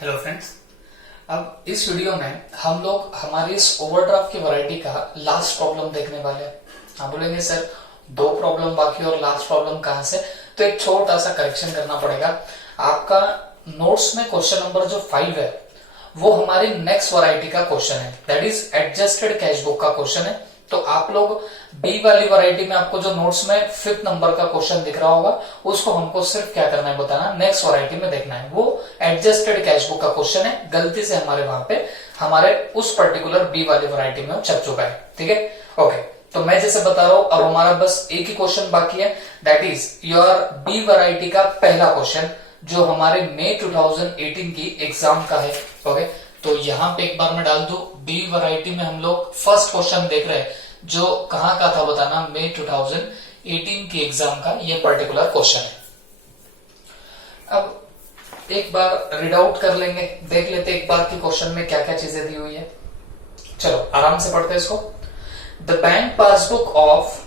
Hello friends. अब इस video में हम लोग हमारी इस ओवरड्राफ्ट की वैरायटी का लास्ट प्रॉब्लम देखने वाले हैं। आप बोलेंगे सर 2 प्रॉब्लम बाकी और लास्ट प्रॉब्लम कहां से? तो एक छोटा सा करेक्शन करना पड़ेगा। आपका नोट्स में क्वेश्चन नंबर जो 5 है वो हमारी नेक्स्ट वैरायटी का क्वेश्चन है, that is adjusted cash book का क्वेश्चन है। तो आप लोग बी वाली वैरायटी में आपको जो नोट्स में 5th नंबर का क्वेश्चन दिख रहा होगा उसको हमको सिर्फ क्या करना है बताना, नेक्स्ट वैरायटी में देखना है। वो एडजस्टेड कैश बुक का क्वेश्चन है, गलती से हमारे वहां पे हमारे उस पर्टिकुलर बी वाली वैरायटी में छप चुका है। ठीक है, ओके। तो मैं जैसे बता रहा हूं, अब हमारा बस एक ही क्वेश्चन बाकी है, that is your B variety का पहला क्वेश्चन जो हमारे मई 2018 की एग्जाम का है। ओके, तो यहाँ पे एक बार मैं डाल दूं, बी वैरायटी में हम लोग फर्स्ट क्वेश्चन देख रहे हैं जो कहां का था बताना, मई 2018 की एग्जाम का ये पर्टिकुलर क्वेश्चन है। अब एक बार रीड आउट कर लेंगे, देख लेते एक बार की क्वेश्चन में क्या क्या चीजें दी हुई है। चलो आराम से पढ़ते हैं इसको। The bank passbook of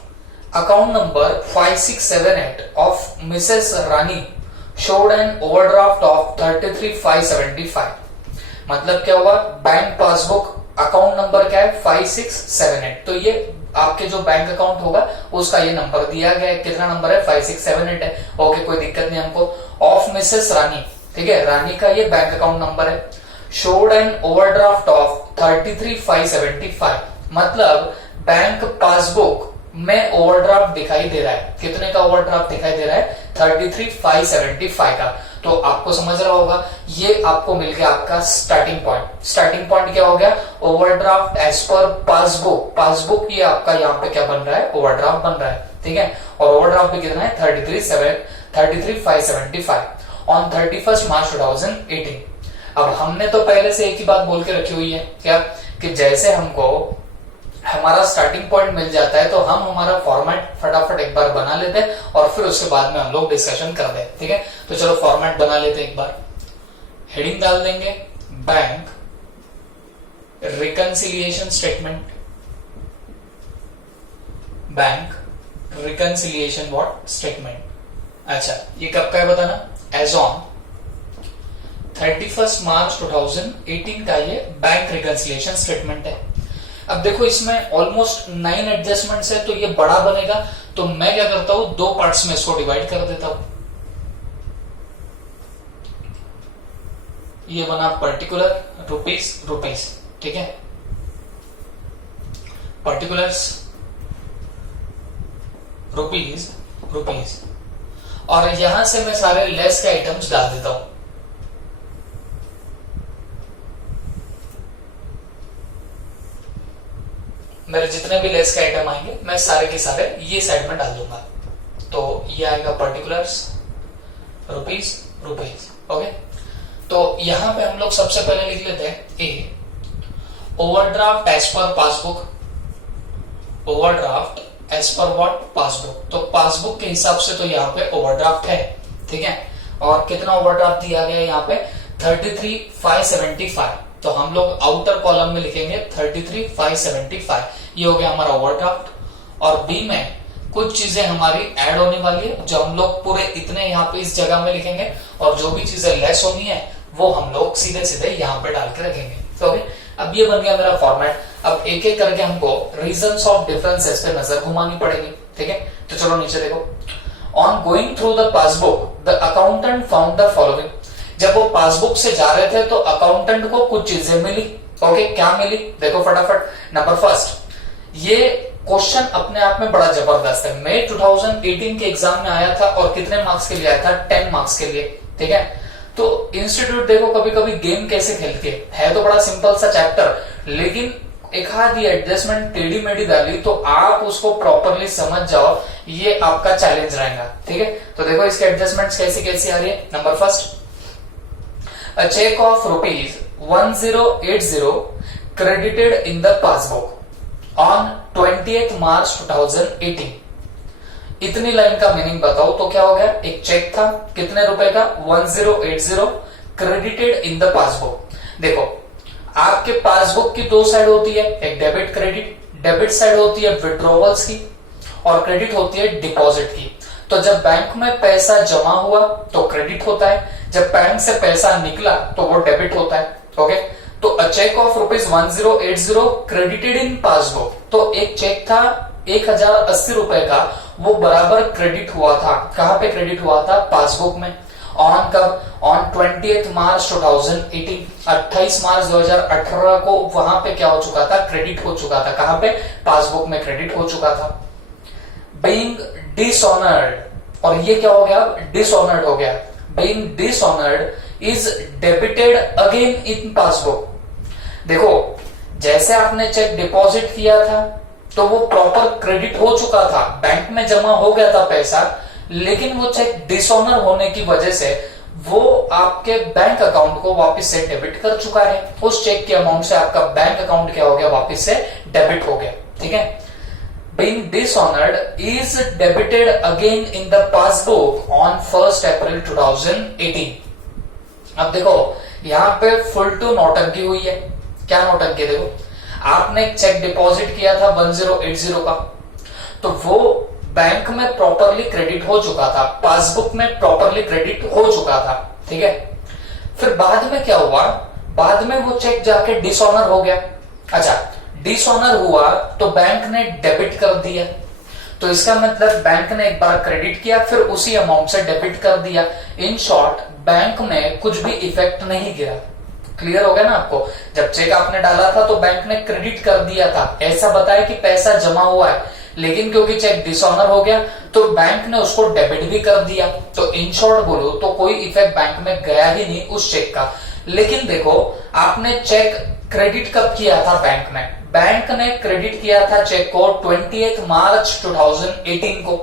account number 5678 of Mrs Rani showed an overdraft of 33,575। मतलब क्या हुआ, बैंक पासबुक अकाउंट नंबर क्या है 5678, तो ये आपके जो बैंक अकाउंट होगा उसका ये नंबर दिया गया है। कितना नंबर है 5678 है। ओके, कोई दिक्कत नहीं हमको। ऑफ मिसेस रानी, ठीक है, रानी का ये बैंक अकाउंट नंबर है। showed an overdraft of 33,575, मतलब बैंक पासबुक में ओवरड्राफ्ट दिखाई दे रहा है। कितने का ओवरड्राफ्ट दिखाई दे रहा है 33,575 का। तो आपको समझ रहा होगा ये आपको मिल गया आपका स्टार्टिंग पॉइंट। स्टार्टिंग पॉइंट क्या हो गया, overdraft as per passbook. Passbook ये आपका यहाँ पे क्या बन रहा है, ओवरड्राफ्ट बन रहा है। ठीक है, और ओवरड्राफ्ट भी कितना है 33,575 ऑन 31 मार्च 2018। अब हमने तो पहले से एक ही बात बोल के रखी हुई है, क्या कि जैसे हमको हमारा स्टार्टिंग पॉइंट मिल जाता है तो हम हमारा फॉर्मेट फटाफट एक बार बना लेते हैं और फिर उसके बाद में हम लोग डिस्कशन करते हैं। ठीक है, तो चलो फॉर्मेट बना लेते हैं एक बार। हेडिंग डाल देंगे bank reconciliation statement, bank reconciliation what statement. अच्छा, ये कब का है बताना, एज ऑन 31 मार्च 2018 का ये बैंक रिकंसिलिएशन स्टेटमेंट है। अब देखो इसमें ऑलमोस्ट 9 एडजस्टमेंट्स है तो ये बड़ा बनेगा, तो मैं क्या करता हूं 2 पार्ट्स में इसको डिवाइड कर देता हूं। ये बना पर्टिकुलर रुपीस, ठीक है, पर्टिकुलर्स रुपीस, और यहां से मैं सारे लेस के आइटम्स डाल देता हूं। मेरे जितने भी लेस के आइटम आएंगे मैं सारे के सारे ये साइड में डाल दूंगा। तो ये आएगा पर्टिकुलर्स रुपीस। ओके, तो यहां पे हम लोग सबसे पहले लिख लेते हैं a overdraft as per passbook. Overdraft as per what, passbook. तो पासबुक के हिसाब से तो यहाँ पे ओवरड्राफ्ट है, ठीक है। और कितना ओवरड्राफ्ट दिया गया है यहाँ पे 33,575, तो हम लोग आउटर कॉलम में लिखेंगे 33,575, ये हो गया हमारा ओवरड्राफ्ट। और बी में कुछ चीजें हमारी ऐड होने वाली है जो हम लोग पूरे इतने यहाँ पे इस जगह में लिखेंगे, और जो भी चीजें लेस होनी है वो हम लोग सीधे सीधे यहाँ पे डाल के रखेंगे। तो अब ये बन गया मेरा फॉर्मेट। अब एक एक करके हमको रीजंस ऑफ डिफरेंसेस पे नजर घुमानी पड़ेगी, ठीक है। तो चलो नीचे देखो, on going through the passbook the accountant found the following. जब वो पासबुक से जा रहे थे तो अकाउंटेंट को कुछ चीजें मिली। ओके, क्या मिली देखो फटाफट। नंबर फर्स्ट, ये क्वेश्चन अपने आप में बड़ा जबरदस्त है। मई 2018 के एग्जाम में आया था और कितने मार्क्स के लिए आया था, 10 मार्क्स के लिए, ठीक है। तो इंस्टीट्यूट देखो कभी कभी गेम कैसे खेलते है, तो बड़ा सिंपल सा चैप्टर, लेकिन एक आधी एडजस्टमेंट टेढ़ी मेढ़ी डाली तो आप उसको प्रॉपरली समझ जाओ, ये आपका चैलेंज रहेगा, ठीक है। तो देखो इसके एडजस्टमेंट कैसी कैसी आ रही है। Number first, a check of rupees 1080 credited in the passbook on 20th March 2018। इतनी लाइन का मीनिंग बताओ तो क्या हो गया, एक चेक था कितने रुपए का 1080 क्रेडिटेड इन द पासबुक। देखो आपके पासबुक की 2 साइड होती है, एक डेबिट क्रेडिट। डेबिट साइड होती है विड्रॉवल्स की और क्रेडिट होती है डिपॉजिट की। तो जब बैंक में पैसा जमा हुआ तो क्रेडिट होता है, जब बैंक से पैसा निकला तो वो डेबिट होता है। ओके, तो a cheque of ₹1080 credited in passbook, तो एक चेक था 1080 का, वो बराबर क्रेडिट हुआ था। कहां पे क्रेडिट हुआ था? पासबुक में। ऑन कब? ऑन 20 मार्च 2018, 28 मार्च 2018 को वहां पे क्या हो चुका था? क्रेडिट हो चुका था। कहां पे? पासबुक में क्रेडिट हो चुका था। बीइंग डिसऑनर्ड, और ये क्या हो गया? डिसऑनर्ड हो गया। Being dishonoured is debited again in passbook. देखो, जैसे आपने चेक डिपॉजिट किया था तो वो प्रॉपर क्रेडिट हो चुका था, बैंक में जमा हो गया था पैसा, लेकिन वो चेक डिसऑनर होने की वजह से वो आपके बैंक अकाउंट को वापस से डेबिट कर चुका है। उस चेक के अमाउंट से आपका बैंक अकाउंट क्या हो गया? वापस से डेबिट हो गया। ठीक है, being dishonored is debited again in the passbook on 1st April 2018। अब देखो यहां पे फुल टू नौटंकी हुई है। क्या नौटंकी? देखो, आपने एक चेक डिपॉजिट किया था 1080 का, तो वो बैंक में प्रॉपरली क्रेडिट हो चुका था, पासबुक में प्रॉपरली क्रेडिट हो चुका था। ठीक है, फिर बाद में क्या हुआ? बाद में वो चेक जाके डिसऑनर हो गया। अच्छा, डिसऑनर हुआ तो बैंक ने डेबिट कर दिया, तो इसका मतलब बैंक ने एक बार क्रेडिट किया फिर उसी अमाउंट से डेबिट कर दिया। इन शॉर्ट, बैंक में कुछ भी इफेक्ट नहीं गिरा। क्लियर हो गया ना आपको? जब चेक आपने डाला था तो बैंक ने क्रेडिट कर दिया था, ऐसा बताया कि पैसा जमा हुआ है, लेकिन क्योंकि चेक डिसऑनर हो गया तो बैंक ने उसको डेबिट भी कर दिया। तो इन शॉर्ट बोलो तो कोई इफेक्ट बैंक में गया ही नहीं उस चेक का। लेकिन देखो, आपने चेक क्रेडिट कब किया था? बैंक में, बैंक ने क्रेडिट किया था चेक को 20 मार्च 2018 को।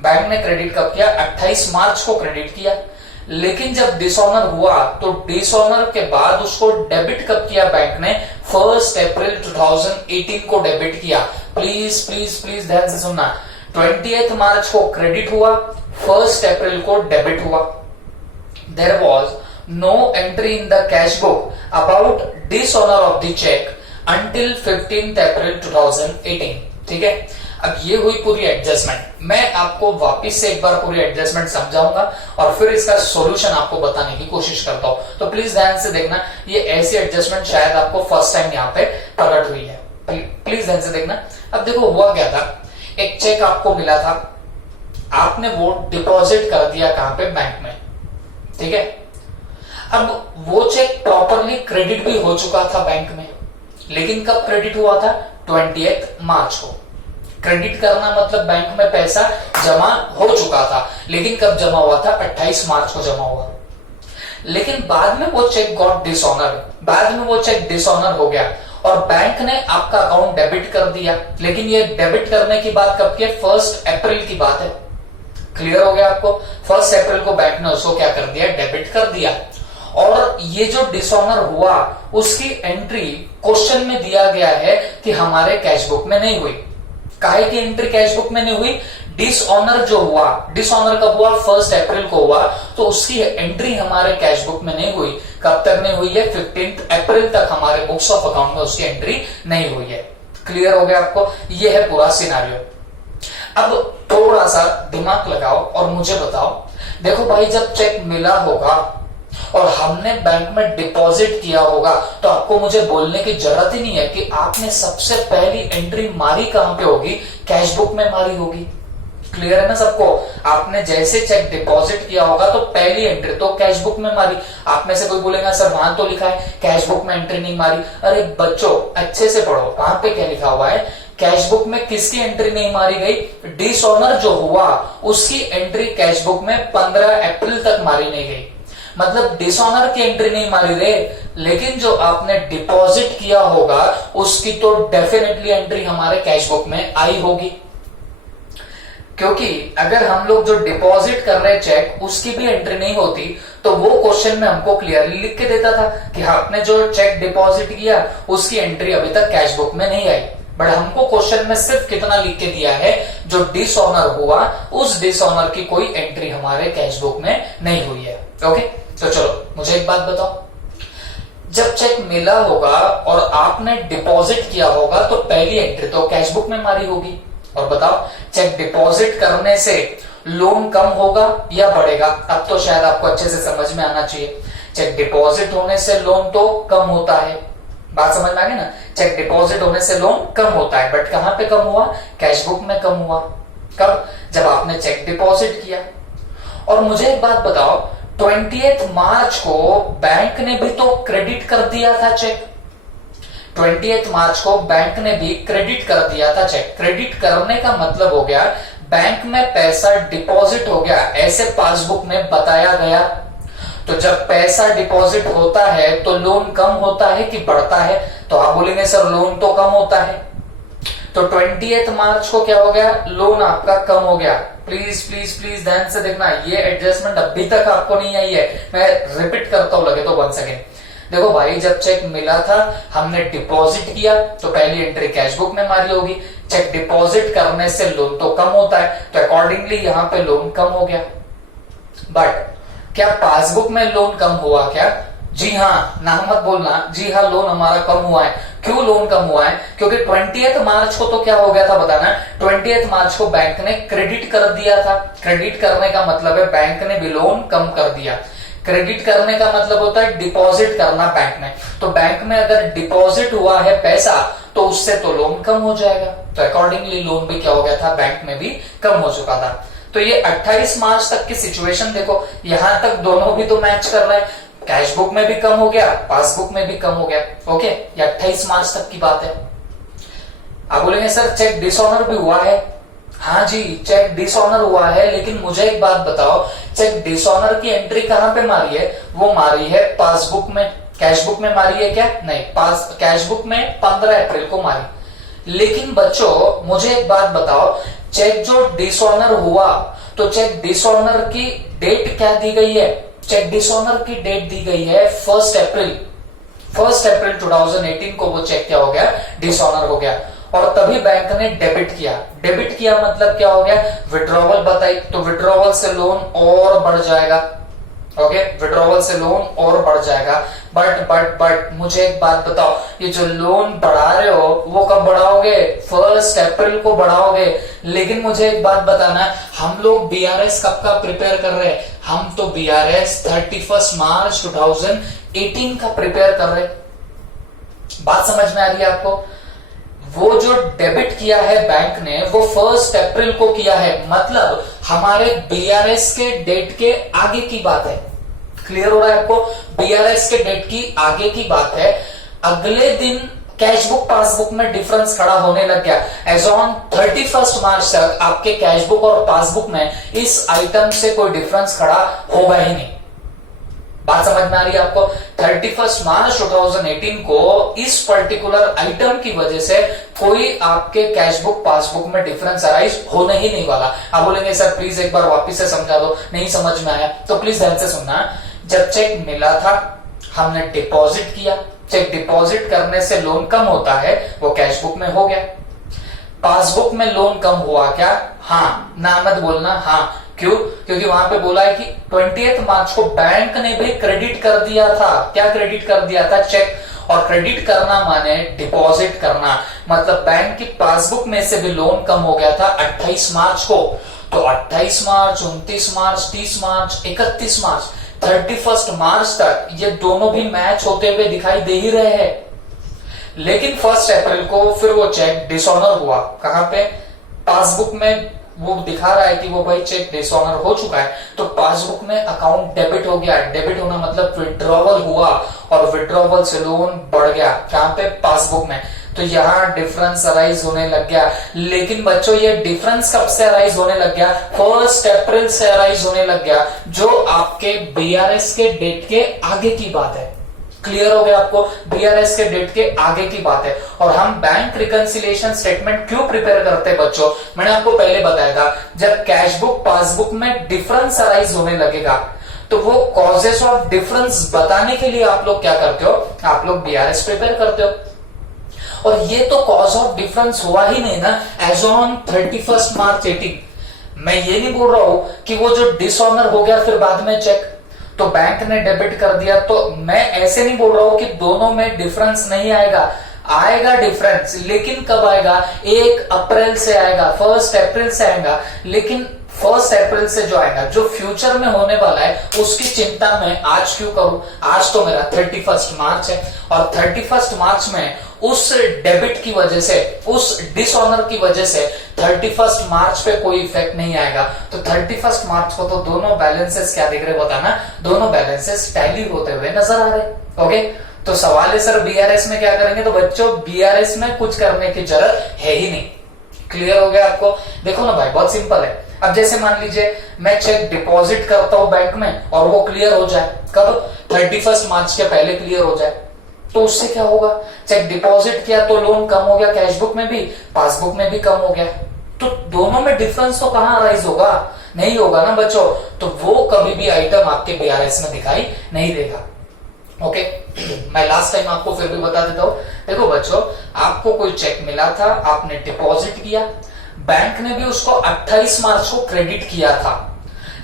बैंक ने क्रेडिट कब किया? 28 मार्च को क्रेडिट किया। लेकिन जब डिसऑनर हुआ तो डिसऑनर के बाद उसको डेबिट कब किया? बैंक ने 1 अप्रैल 2018 को डेबिट किया। प्लीज प्लीज प्लीज ध्यान से सुनना, 20 मार्च को क्रेडिट हुआ, 1 अप्रैल को डेबिट हुआ। There was no entry in the cash book about dishonour of the cheque until 15 अप्रैल 2018। ठीक है, अब ये हुई पूरी एडजस्टमेंट। मैं आपको वापस से एक बार पूरी एडजस्टमेंट समझाऊंगा और फिर इसका सॉल्यूशन आपको बताने की कोशिश करता हूं, तो प्लीज ध्यान से देखना। ये ऐसी एडजस्टमेंट शायद आपको फर्स्ट टाइम यहाँ पे प्रकट हुई है, प्लीज ध्यान से देखना। अब देखो हुआ क्या था, एक चेक आपको मिला था, आपने वो डिपॉजिट कर दिया कहां पे? बैंक में। ठीक है, अब वो चेक प्रॉपरली क्रेडिट भी हो चुका था बैंक में, लेकिन कब क्रेडिट हुआ था? 20 मार्च को। क्रेडिट करना मतलब बैंक में पैसा जमा हो चुका था, लेकिन कब जमा हुआ था? 28 मार्च को जमा हुआ। लेकिन बाद में वो चेक गॉट डिसऑनर, बाद में वो चेक डिसऑनर हो गया और बैंक ने आपका अकाउंट डेबिट कर दिया। लेकिन ये डेबिट करने की बात कब की? 1 अप्रैल की बात है। क्लियर हो गया आपको? 1 अप्रैल को बैंक ने उसको क्या कर दिया? डेबिट कर दिया। और ये जो डिसऑनर हुआ उसकी एंट्री क्वेश्चन में दिया गया है कि हमारे कैश बुक में नहीं हुई। काहे की एंट्री कैश बुक में नहीं हुई? डिसऑनर जो हुआ, डिसऑनर कब हुआ? 1 अप्रैल को हुआ, तो उसकी एंट्री हमारे कैश बुक में नहीं हुई। कब तक नहीं हुई है? 15 अप्रैल तक हमारे बुक्स ऑफ अकाउंट में उसकी एंट्री नहीं हुई है। क्लियर हो गया आपको? ये है पूरा सिनारियो। अब थोड़ा सा दिमाग लगाओ और मुझे बताओ, देखो भाई, जब चेक मिला होगा और हमने बैंक में डिपॉजिट किया होगा तो आपको मुझे बोलने की जरूरत ही नहीं है कि आपने सबसे पहली एंट्री मारी कहां पे होगी? कैश बुक में मारी होगी। क्लियर है ना सबको? आपने जैसे चेक डिपॉजिट किया होगा तो पहली एंट्री तो कैश बुक में मारी। आप में से कोई बोलेगा सर वहां तो लिखा है कैश बुक में एंट्री नहीं मारी। अरे बच्चों, अच्छे से पढ़ो, वहां पे क्या लिखा हुआ है? कैश बुक में किसकी एंट्री नहीं मारी गई? डिसऑनर जो हुआ उसकी एंट्री कैश बुक में 15 अप्रैल तक मारी नहीं गई। मतलब डिसऑनर की एंट्री नहीं मारी रे, लेकिन जो आपने डिपॉजिट किया होगा उसकी तो डेफिनेटली एंट्री हमारे कैश बुक में आई होगी। क्योंकि अगर हम लोग जो डिपॉजिट कर रहे चेक उसकी भी एंट्री नहीं होती तो वो क्वेश्चन में हमको क्लियरली लिख के देता था कि आपने जो चेक डिपॉजिट किया उसकी एंट्री अभी तक कैश बुक में नहीं आई। बट हमको क्वेश्चन में सिर्फ कितना लिख के दिया है? जो डिसऑनर हुआ उस डिसऑनर की कोई एंट्री हमारे कैश बुक में नहीं हुई है। ओके, तो चलो मुझे एक बात बताओ, जब चेक मिला होगा और आपने डिपॉजिट किया होगा तो पहली एंट्री तो कैश बुक में मारी होगी। और बताओ, चेक डिपॉजिट करने से लोन कम होगा या बढ़ेगा? अब तो शायद आपको अच्छे से समझ में आना चाहिए। चेक डिपॉजिट होने से लोन तो कम होता है, बात समझ में आ गई ना। चेक डिपॉजिट होने से लोन कम होता है, बट कहां पे कम हुआ? कैश बुक में कम हुआ। कब? जब आपने चेक डिपॉजिट किया। और मुझे एक बात बताओ, 20 मार्च को बैंक ने भी तो क्रेडिट कर दिया था चेक। 20 मार्च को बैंक ने भी क्रेडिट कर दिया था चेक। क्रेडिट करने का मतलब हो गया बैंक में पैसा डिपॉजिट हो गया, ऐसे पासबुक में बताया गया। तो जब पैसा डिपॉजिट होता है तो लोन कम होता है कि बढ़ता है? तो आप बोलेंगे सर लोन तो कम होता है। तो 20 मार्च को क्या हो गया? लोन आपका कम हो गया। प्लीज प्लीज प्लीज ध्यान से देखना, ये एडजस्टमेंट अभी तक आपको नहीं आई है, मैं रिपीट करता हूं, लगे तो 1 सेकेंड। देखो भाई, जब चेक मिला था हमने डिपॉजिट किया तो पहली एंट्री कैश बुक में मारी होगी। चेक डिपॉजिट करने से लोन तो कम होता है, तो अकॉर्डिंगली यहां पे लोन कम हो गया। बट क्या पासबुक में लोन कम हुआ क्या? जी हाँ, ना मत बोलना, जी हाँ लोन हमारा कम हुआ है। क्यों लोन कम हुआ है? क्योंकि 20 मार्च को तो क्या हो गया था बताना। 20 मार्च को बैंक ने क्रेडिट कर दिया था। क्रेडिट करने का मतलब है बैंक ने भी लोन कम कर दिया। क्रेडिट करने का मतलब होता है डिपॉजिट करना बैंक में। तो बैंक में अगर डिपॉजिट हुआ है पैसा तो उससे तो लोन कम हो जाएगा। तो अकॉर्डिंगली लोन भी क्या हो गया था? बैंक में भी कम हो चुका था। तो ये 28 मार्च तक की सिचुएशन देखो, यहां तक दोनों भी तो मैच कर रहे हैं। कैश बुक में भी कम हो गया, पासबुक में भी कम हो गया। ओके, ये 28 मार्च तक की बात है। आप बोलेंगे सर चेक डिसऑनर भी हुआ है। हाँ जी, चेक डिसऑनर हुआ है, लेकिन मुझे एक बात बताओ, चेक डिसऑनर की एंट्री कहां पे मारी है? वो मारी है पासबुक में। कैश बुक में मारी है क्या? नहीं, कैश बुक में 15 अप्रैल को मारी। लेकिन बच्चों मुझे एक बात बताओ, चेक जो डिसऑनर हुआ तो चेक डिसऑनर की डेट क्या दी गई है? चेक डिसऑनर की डेट दी गई है 1 अप्रैल। 1 अप्रैल 2018 को वो चेक क्या हो गया? डिसऑनर हो गया। और तभी बैंक ने डेबिट किया। डेबिट किया मतलब क्या हो गया? विड्रॉवल बताई, तो विड्रॉवल से लोन और बढ़ जाएगा। ओके, विड्रॉवल से लोन और बढ़ जाएगा। बट मुझे एक बात बताओ, ये जो लोन बढ़ा रहे हो वो कब बढ़ाओगे? 1 अप्रैल को बढ़ाओगे। लेकिन मुझे एक बात बताना, हम लोग बीआरएस कब का प्रिपेयर कर रहे हैं? हम तो बीआरएस 31 मार्च 2018 का प्रिपेयर कर रहे हैं। बात समझ में आ रही है आपको? वो जो डेबिट किया है बैंक ने वो 1 अप्रैल को किया है, मतलब हमारे बीआरएस के डेट के आगे की बात है। क्लियर हो रहा है आपको? बीआरएस के डेट की आगे की बात है। अगले दिन कैश बुक पासबुक में डिफरेंस खड़ा होने लग गया। एज ऑन 31 मार्च तक आपके कैश बुक और पासबुक में इस आइटम से कोई डिफरेंस खड़ा होगा ही नहीं। बात समझ में आ रही है आपको? 31 मार्च 2018 को इस पर्टिकुलर आइटम की वजह से कोई आपके कैश बुक पासबुक में डिफरेंस अराइज होने ही नहीं वाला। आप बोलेंगे सर प्लीज एक बार वापस से समझा दो, नहीं समझ में आया। तो प्लीज ध्यान से सुनना, जब चेक मिला था हमने डिपॉजिट किया। चेक डिपॉजिट करने से लोन कम होता है, वो कैश बुक में हो गया। पासबुक में लोन कम हुआ क्या? हाँ, ना मत बोलना हाँ। क्यों? क्योंकि वहां पे बोला है कि 20 मार्च को बैंक ने भी क्रेडिट कर दिया था। क्या क्रेडिट कर दिया था? चेक। और क्रेडिट करना माने डिपॉजिट करना, मतलब बैंक की पासबुक में से भी लोन कम हो गया था 28 मार्च को। तो 28 मार्च, 29 मार्च, 30 मार्च, 31 मार्च, 31 मार्च तक ये दोनों भी मैच होते हुए दिखाई दे ही रहे हैं। लेकिन 1 अप्रैल को फिर वो चेक डिसऑनर हुआ। कहां पे? पासबुक में वो दिखा रहा है कि वो भाई चेक डिसऑनर हो चुका है, तो पासबुक में अकाउंट डेबिट हो गया। डेबिट होना मतलब विड्रॉवल हुआ, और विड्रॉवल से लोन बढ़ गया। कहां पे? पासबुक में। तो यहां डिफरेंस अराइज होने लग गया। लेकिन बच्चों ये डिफरेंस कब से अराइज होने लग गया? 1 अप्रैल से अराइज होने लग गया, जो आपके बीआरएस के डेट के आगे की बात है। क्लियर हो गया आपको? बीआरएस के डेट के आगे की बात है। और हम बैंक रिकंसिलिएशन स्टेटमेंट क्यों प्रिपेयर करते हैं बच्चों? मैंने आपको पहले बताया था, जब कैश बुक पासबुक में डिफरेंस अराइज होने लगेगा तो वो कॉजेस ऑफ डिफरेंस बताने के लिए आप लोग क्या करते हो? आप लोग बीआरएस प्रिपेयर करते हो। और ये तो कॉज ऑफ डिफरेंस हुआ ही नहीं ना एज ऑन 31 मार्च 18। मैं ये नहीं बोल रहा हूं कि वो जो डिसऑनर हो गया फिर बाद में चेक तो बैंक ने डेबिट कर दिया, तो मैं ऐसे नहीं बोल रहा हूं कि दोनों में डिफरेंस नहीं आएगा। आएगा डिफरेंस, लेकिन कब आएगा? 1 अप्रैल से आएगा, 1 अप्रैल से आएगा। लेकिन 1 अप्रैल से जो आएगा, जो फ्यूचर में होने वाला है, उसकी चिंता मैं आज क्यों करूं? आज तो मेरा 31 मार्च है और 31 मार्च में उस डेबिट की वजह से, उस डिसऑनर की वजह से 31 मार्च पे कोई इफेक्ट नहीं आएगा। तो 31 मार्च को तो दोनों बैलेंसेस क्या दिख रहे बताना, दोनों बैलेंसेस टैली होते हुए नजर आ रहे। ओके, तो सवाल है सर बीआरएस में क्या करेंगे? तो बच्चों बीआरएस में कुछ करने की जरूरत है ही नहीं। क्लियर हो गया आपको? देखो ना भाई, बहुत सिंपल है। अब जैसे मान लीजिए मैं चेक डिपॉजिट करता हूं बैंक में और वो क्लियर हो जाए, कब? 31 मार्च के पहले क्लियर हो जाए, तो उससे क्या होगा? चेक डिपॉजिट किया तो लोन कम हो गया, कैशबुक में भी, पासबुक में भी कम हो गया। तो दोनों में डिफरेंस तो कहां अराइज होगा? नहीं होगा ना बच्चों। तो वो कभी भी आइटम आपके बीआरएस में दिखाई नहीं देगा। ओके, मैं लास्ट टाइम आपको फिर भी बता देता हूं। देखो बच्चों, आपको कोई चेक मिला था, आपने डिपॉजिट किया, बैंक ने भी उसको 28 मार्च को क्रेडिट किया था,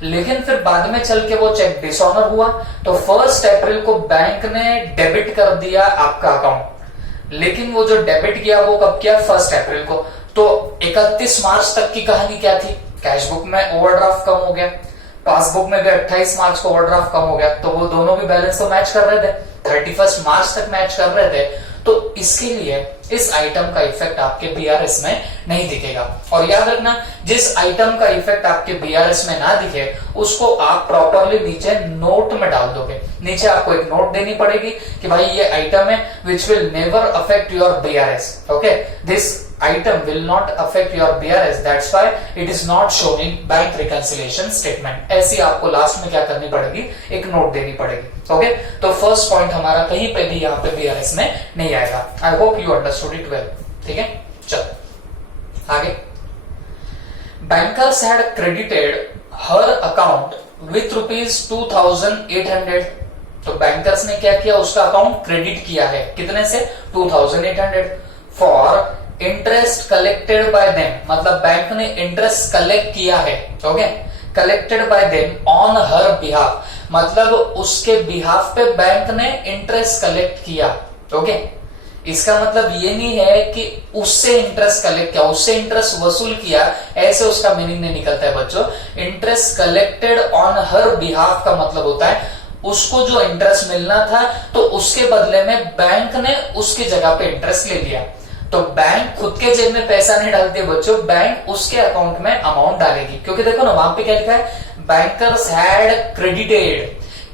लेकिन फिर बाद में चल के वो चेक डिसऑनर हुआ, तो 1 अप्रैल को बैंक ने डेबिट कर दिया आपका अकाउंट। लेकिन वो जो डेबिट किया वो कब किया? 1 अप्रैल को। तो 31 मार्च तक की कहानी क्या थी? कैशबुक में ओवरड्राफ्ट कम हो गया, पासबुक में भी 28 मार्च को ओवरड्राफ्ट कम हो गया, तो वो दोनों भी बैलेंस तो मैच कर रहे थे, 31 मार्च तक मैच कर रहे थे। तो इसके लिए इस आइटम का इफेक्ट आपके बीआरएस में नहीं दिखेगा। और याद रखना, जिस आइटम का इफेक्ट आपके बीआरएस में ना दिखे उसको आप प्रॉपरली नीचे नोट में डाल दोगे। नीचे आपको एक नोट देनी पड़ेगी कि भाई ये आइटम है which will never affect your BRS. Okay, this item will not affect your BRS, that's why it is not shown in bank reconciliation statement। ऐसी आपको लास्ट में क्या करनी पड़ेगी? एक नोट देनी पड़ेगी। ओके, तो फर्स्ट पॉइंट हमारा कहीं पे भी यहाँ पे BRS में नहीं आएगा। I hope you understood it well. ठीक है, चलो आगे। Bankers had credited her account with ₹2,800। तो बैंकर्स ने क्या किया? उसका अकाउंट क्रेडिट किया है, कितने से? 2,800 for interest collected by them, मतलब बैंक ने इंटरेस्ट कलेक्ट किया है। Okay, collected by them on her behalf, मतलब उसके बिहाफ पे बैंक ने इंटरेस्ट कलेक्ट किया। ओके, इसका मतलब ये नहीं है कि उससे इंटरेस्ट कलेक्ट किया, उससे इंटरेस्ट वसूल किया, ऐसे उसका मीनिंग नहीं निकलता है बच्चों। Interest collected on her behalf का मतलब होता है उसको जो इंटरेस्ट मिलना था तो उसके बदले में बैंक ने उसकी जगह पे इंटरेस्ट ले लिया। तो बैंक खुद के जेब में पैसा नहीं डालती बच्चों, बैंक उसके अकाउंट में अमाउंट डालेगी। क्योंकि देखो ना वहां पे क्या लिखा है? Bankers had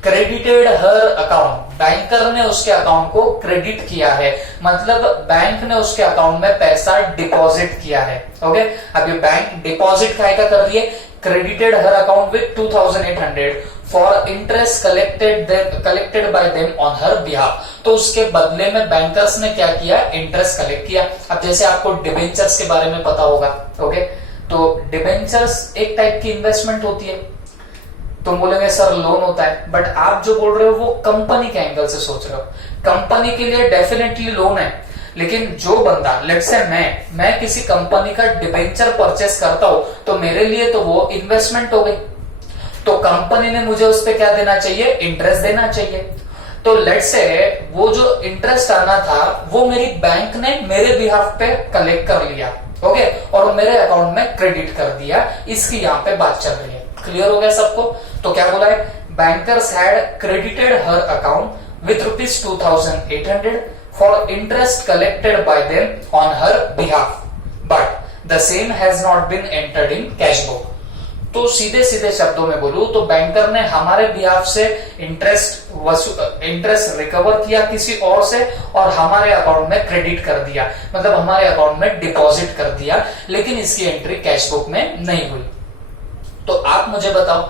credited her account, banker ने उसके अकाउंट को क्रेडिट किया है, मतलब बैंक ने उसके अकाउंट में पैसा डिपॉजिट किया है। ओके, अब ये बैंक डिपॉजिट काय का कर रही है? Credited her account with 2,800 for interest collected by them on her behalf. तो उसके बदले में बैंकर्स ने क्या किया? इंटरेस्ट कलेक्ट किया। अब जैसे आपको डिबेंचर्स के बारे में पता होगा, ओके, तो डिबेंचर्स एक टाइप की इन्वेस्टमेंट होती है। तुम बोलेंगे सर लोन होता है, बट आप जो बोल रहे हो वो कंपनी के एंगल से सोच रहे हो। कंपनी के लिए डेफिनेटली लोन है, लेकिन जो बंदा, लेट्स से मैं किसी कंपनी का डिबेंचर परचेस करता हूं तो मेरे लिए तो वो इन्वेस्टमेंट हो गई। तो कंपनी ने मुझे उस पर क्या देना चाहिए? इंटरेस्ट देना चाहिए। तो लेट्स से वो जो इंटरेस्ट आना था वो मेरी बैंक ने मेरे बिहाफ पे कलेक्ट कर लिया, ओके, और मेरे अकाउंट में क्रेडिट कर दिया। इसकी यहाँ पे बात चल रही है। क्लियर हो गया सबको? तो क्या बोला है? Bankers had credited her account with ₹2,800 for interest collected by them on her behalf, but the same has not been entered in cash book. तो सीधे सीधे शब्दों में बोलूं तो बैंकर ने हमारे बिहाफ से इंटरेस्ट रिकवर किया किसी और से और हमारे अकाउंट में क्रेडिट कर दिया, मतलब हमारे अकाउंट में डिपॉजिट कर दिया, लेकिन इसकी एंट्री कैश बुक में नहीं हुई। तो आप मुझे बताओ,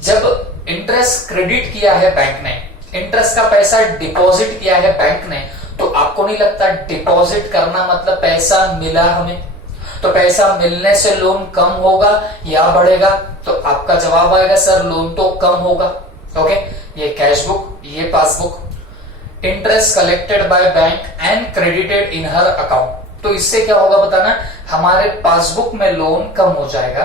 जब इंटरेस्ट क्रेडिट किया है बैंक ने, इंटरेस्ट का पैसा डिपॉजिट किया है बैंक ने, तो आपको नहीं लगता डिपॉजिट करना मतलब पैसा मिला हमें? तो पैसा मिलने से लोन कम होगा या बढ़ेगा? तो आपका जवाब आएगा सर लोन तो कम होगा। ओके, ये कैश बुक, ये passbook, interest collected by bank and credited in her account. तो इससे क्या होगा बताना? हमारे पासबुक में लोन कम हो जाएगा,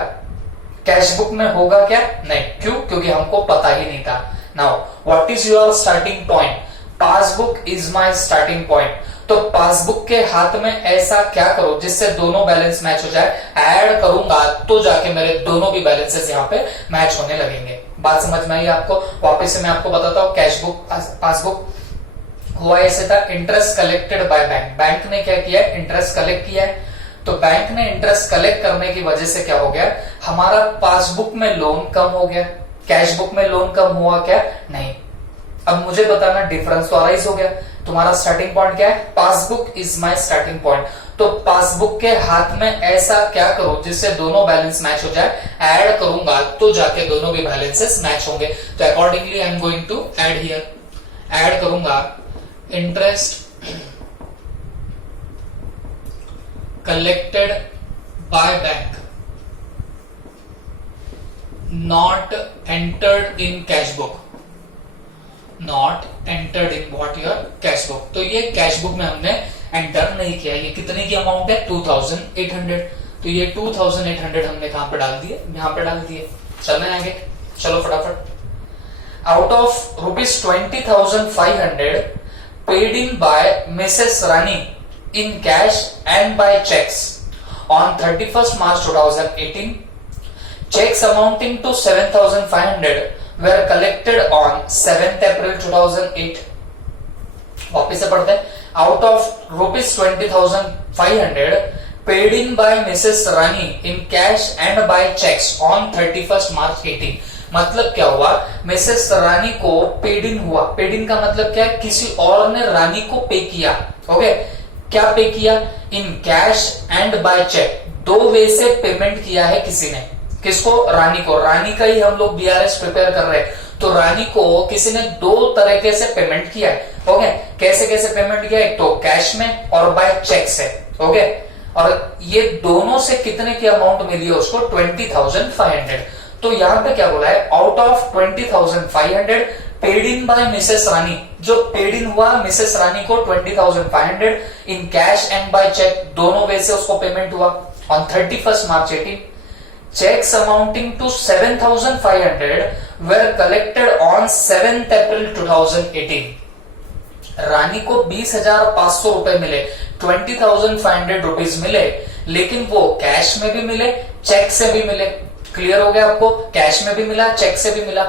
कैश बुक में होगा क्या? नहीं। क्यों? क्योंकि हमको पता ही नहीं था। Now what is your starting point? Passbook is my starting point. तो पासबुक के हाथ में ऐसा क्या करो जिससे दोनों बैलेंस मैच हो जाए, ऐड करूंगा तो जाके मेरे दोनों भी बैलेंसेस यहाँ पे मैच होने लगेंगे। बात समझ में आई आपको? वापस से मैं आपको बताता हूँ, कैश बुक पासबुक हुआ ऐसे था, interest collected by bank. Bank ने क्या किया है, इंटरेस्ट कलेक्ट किया है। तो बैंक ने इंटरेस्ट कलेक्ट करने की वजह से क्या हो गया, हमारा पासबुक में लोन कम हो गया। कैश बुक में लोन कम हुआ क्या? नहीं। अब मुझे बताना डिफरेंस तो अराइज हो गया। तुम्हारा स्टार्टिंग पॉइंट क्या है, passbook is my starting point. तो पासबुक के हाथ में ऐसा क्या करो जिससे दोनों बैलेंस मैच हो जाए, ऐड करूंगा तो जाके दोनों भी बैलेंसेस मैच होंगे। तो accordingly I am going to add here, add करूंगा interest collected by bank not entered in cash book, not entered in what your cash book. तो ये कैश बुक में हमने एंटर नहीं किया। ये कितने की अमाउंट है, 2800। तो ये 2800 हमने कहां पे डाल दिए, यहां पे डाल दिए। चलने आगे, चलो फटाफट। Out of ₹20,500 paid in by Mrs Rani in cash and by cheques on 31st March 2018, checks amounting to 7,500 were collected on 7th April 2008. वापिस से पढ़ते हैं। Out of ₹20,500 paid in by Mrs Rani in cash and by cheques on 31st March 18। मतलब क्या हुआ, Mrs Rani को paid in हुआ। Paid in का मतलब क्या है, किसी और ने रानी को पे किया। ओके, क्या पे किया, in cash and by cheque, दो वे से पेमेंट किया है किसी ने। किसको, रानी को। रानी का ही हम लोग बीआरएस प्रिपेयर कर रहे हैं। तो रानी को किसी ने दो तरीके से पेमेंट किया है। ओके, कैसे कैसे पेमेंट किया, एक तो कैश में और बाय चेक से। ओके, और ये दोनों से कितने की अमाउंट मिली है उसको, 20,500। तो यहां पे क्या बोला है, out of 20,500 paid in by Mrs Rani, जो पेड इन हुआ मिसेस रानी को 20,500 in cash and by cheque, दोनों वे से उसको पेमेंट हुआ on 31st March 18। Checks amounting to 7,500 were collected on 7th April 2018। रानी को 20,500 रुपए मिले, 20,500 रुपीज मिले, लेकिन वो कैश में भी मिले, चेक से भी मिले। क्लियर हो गया आपको, कैश में भी मिला, चेक से भी मिला।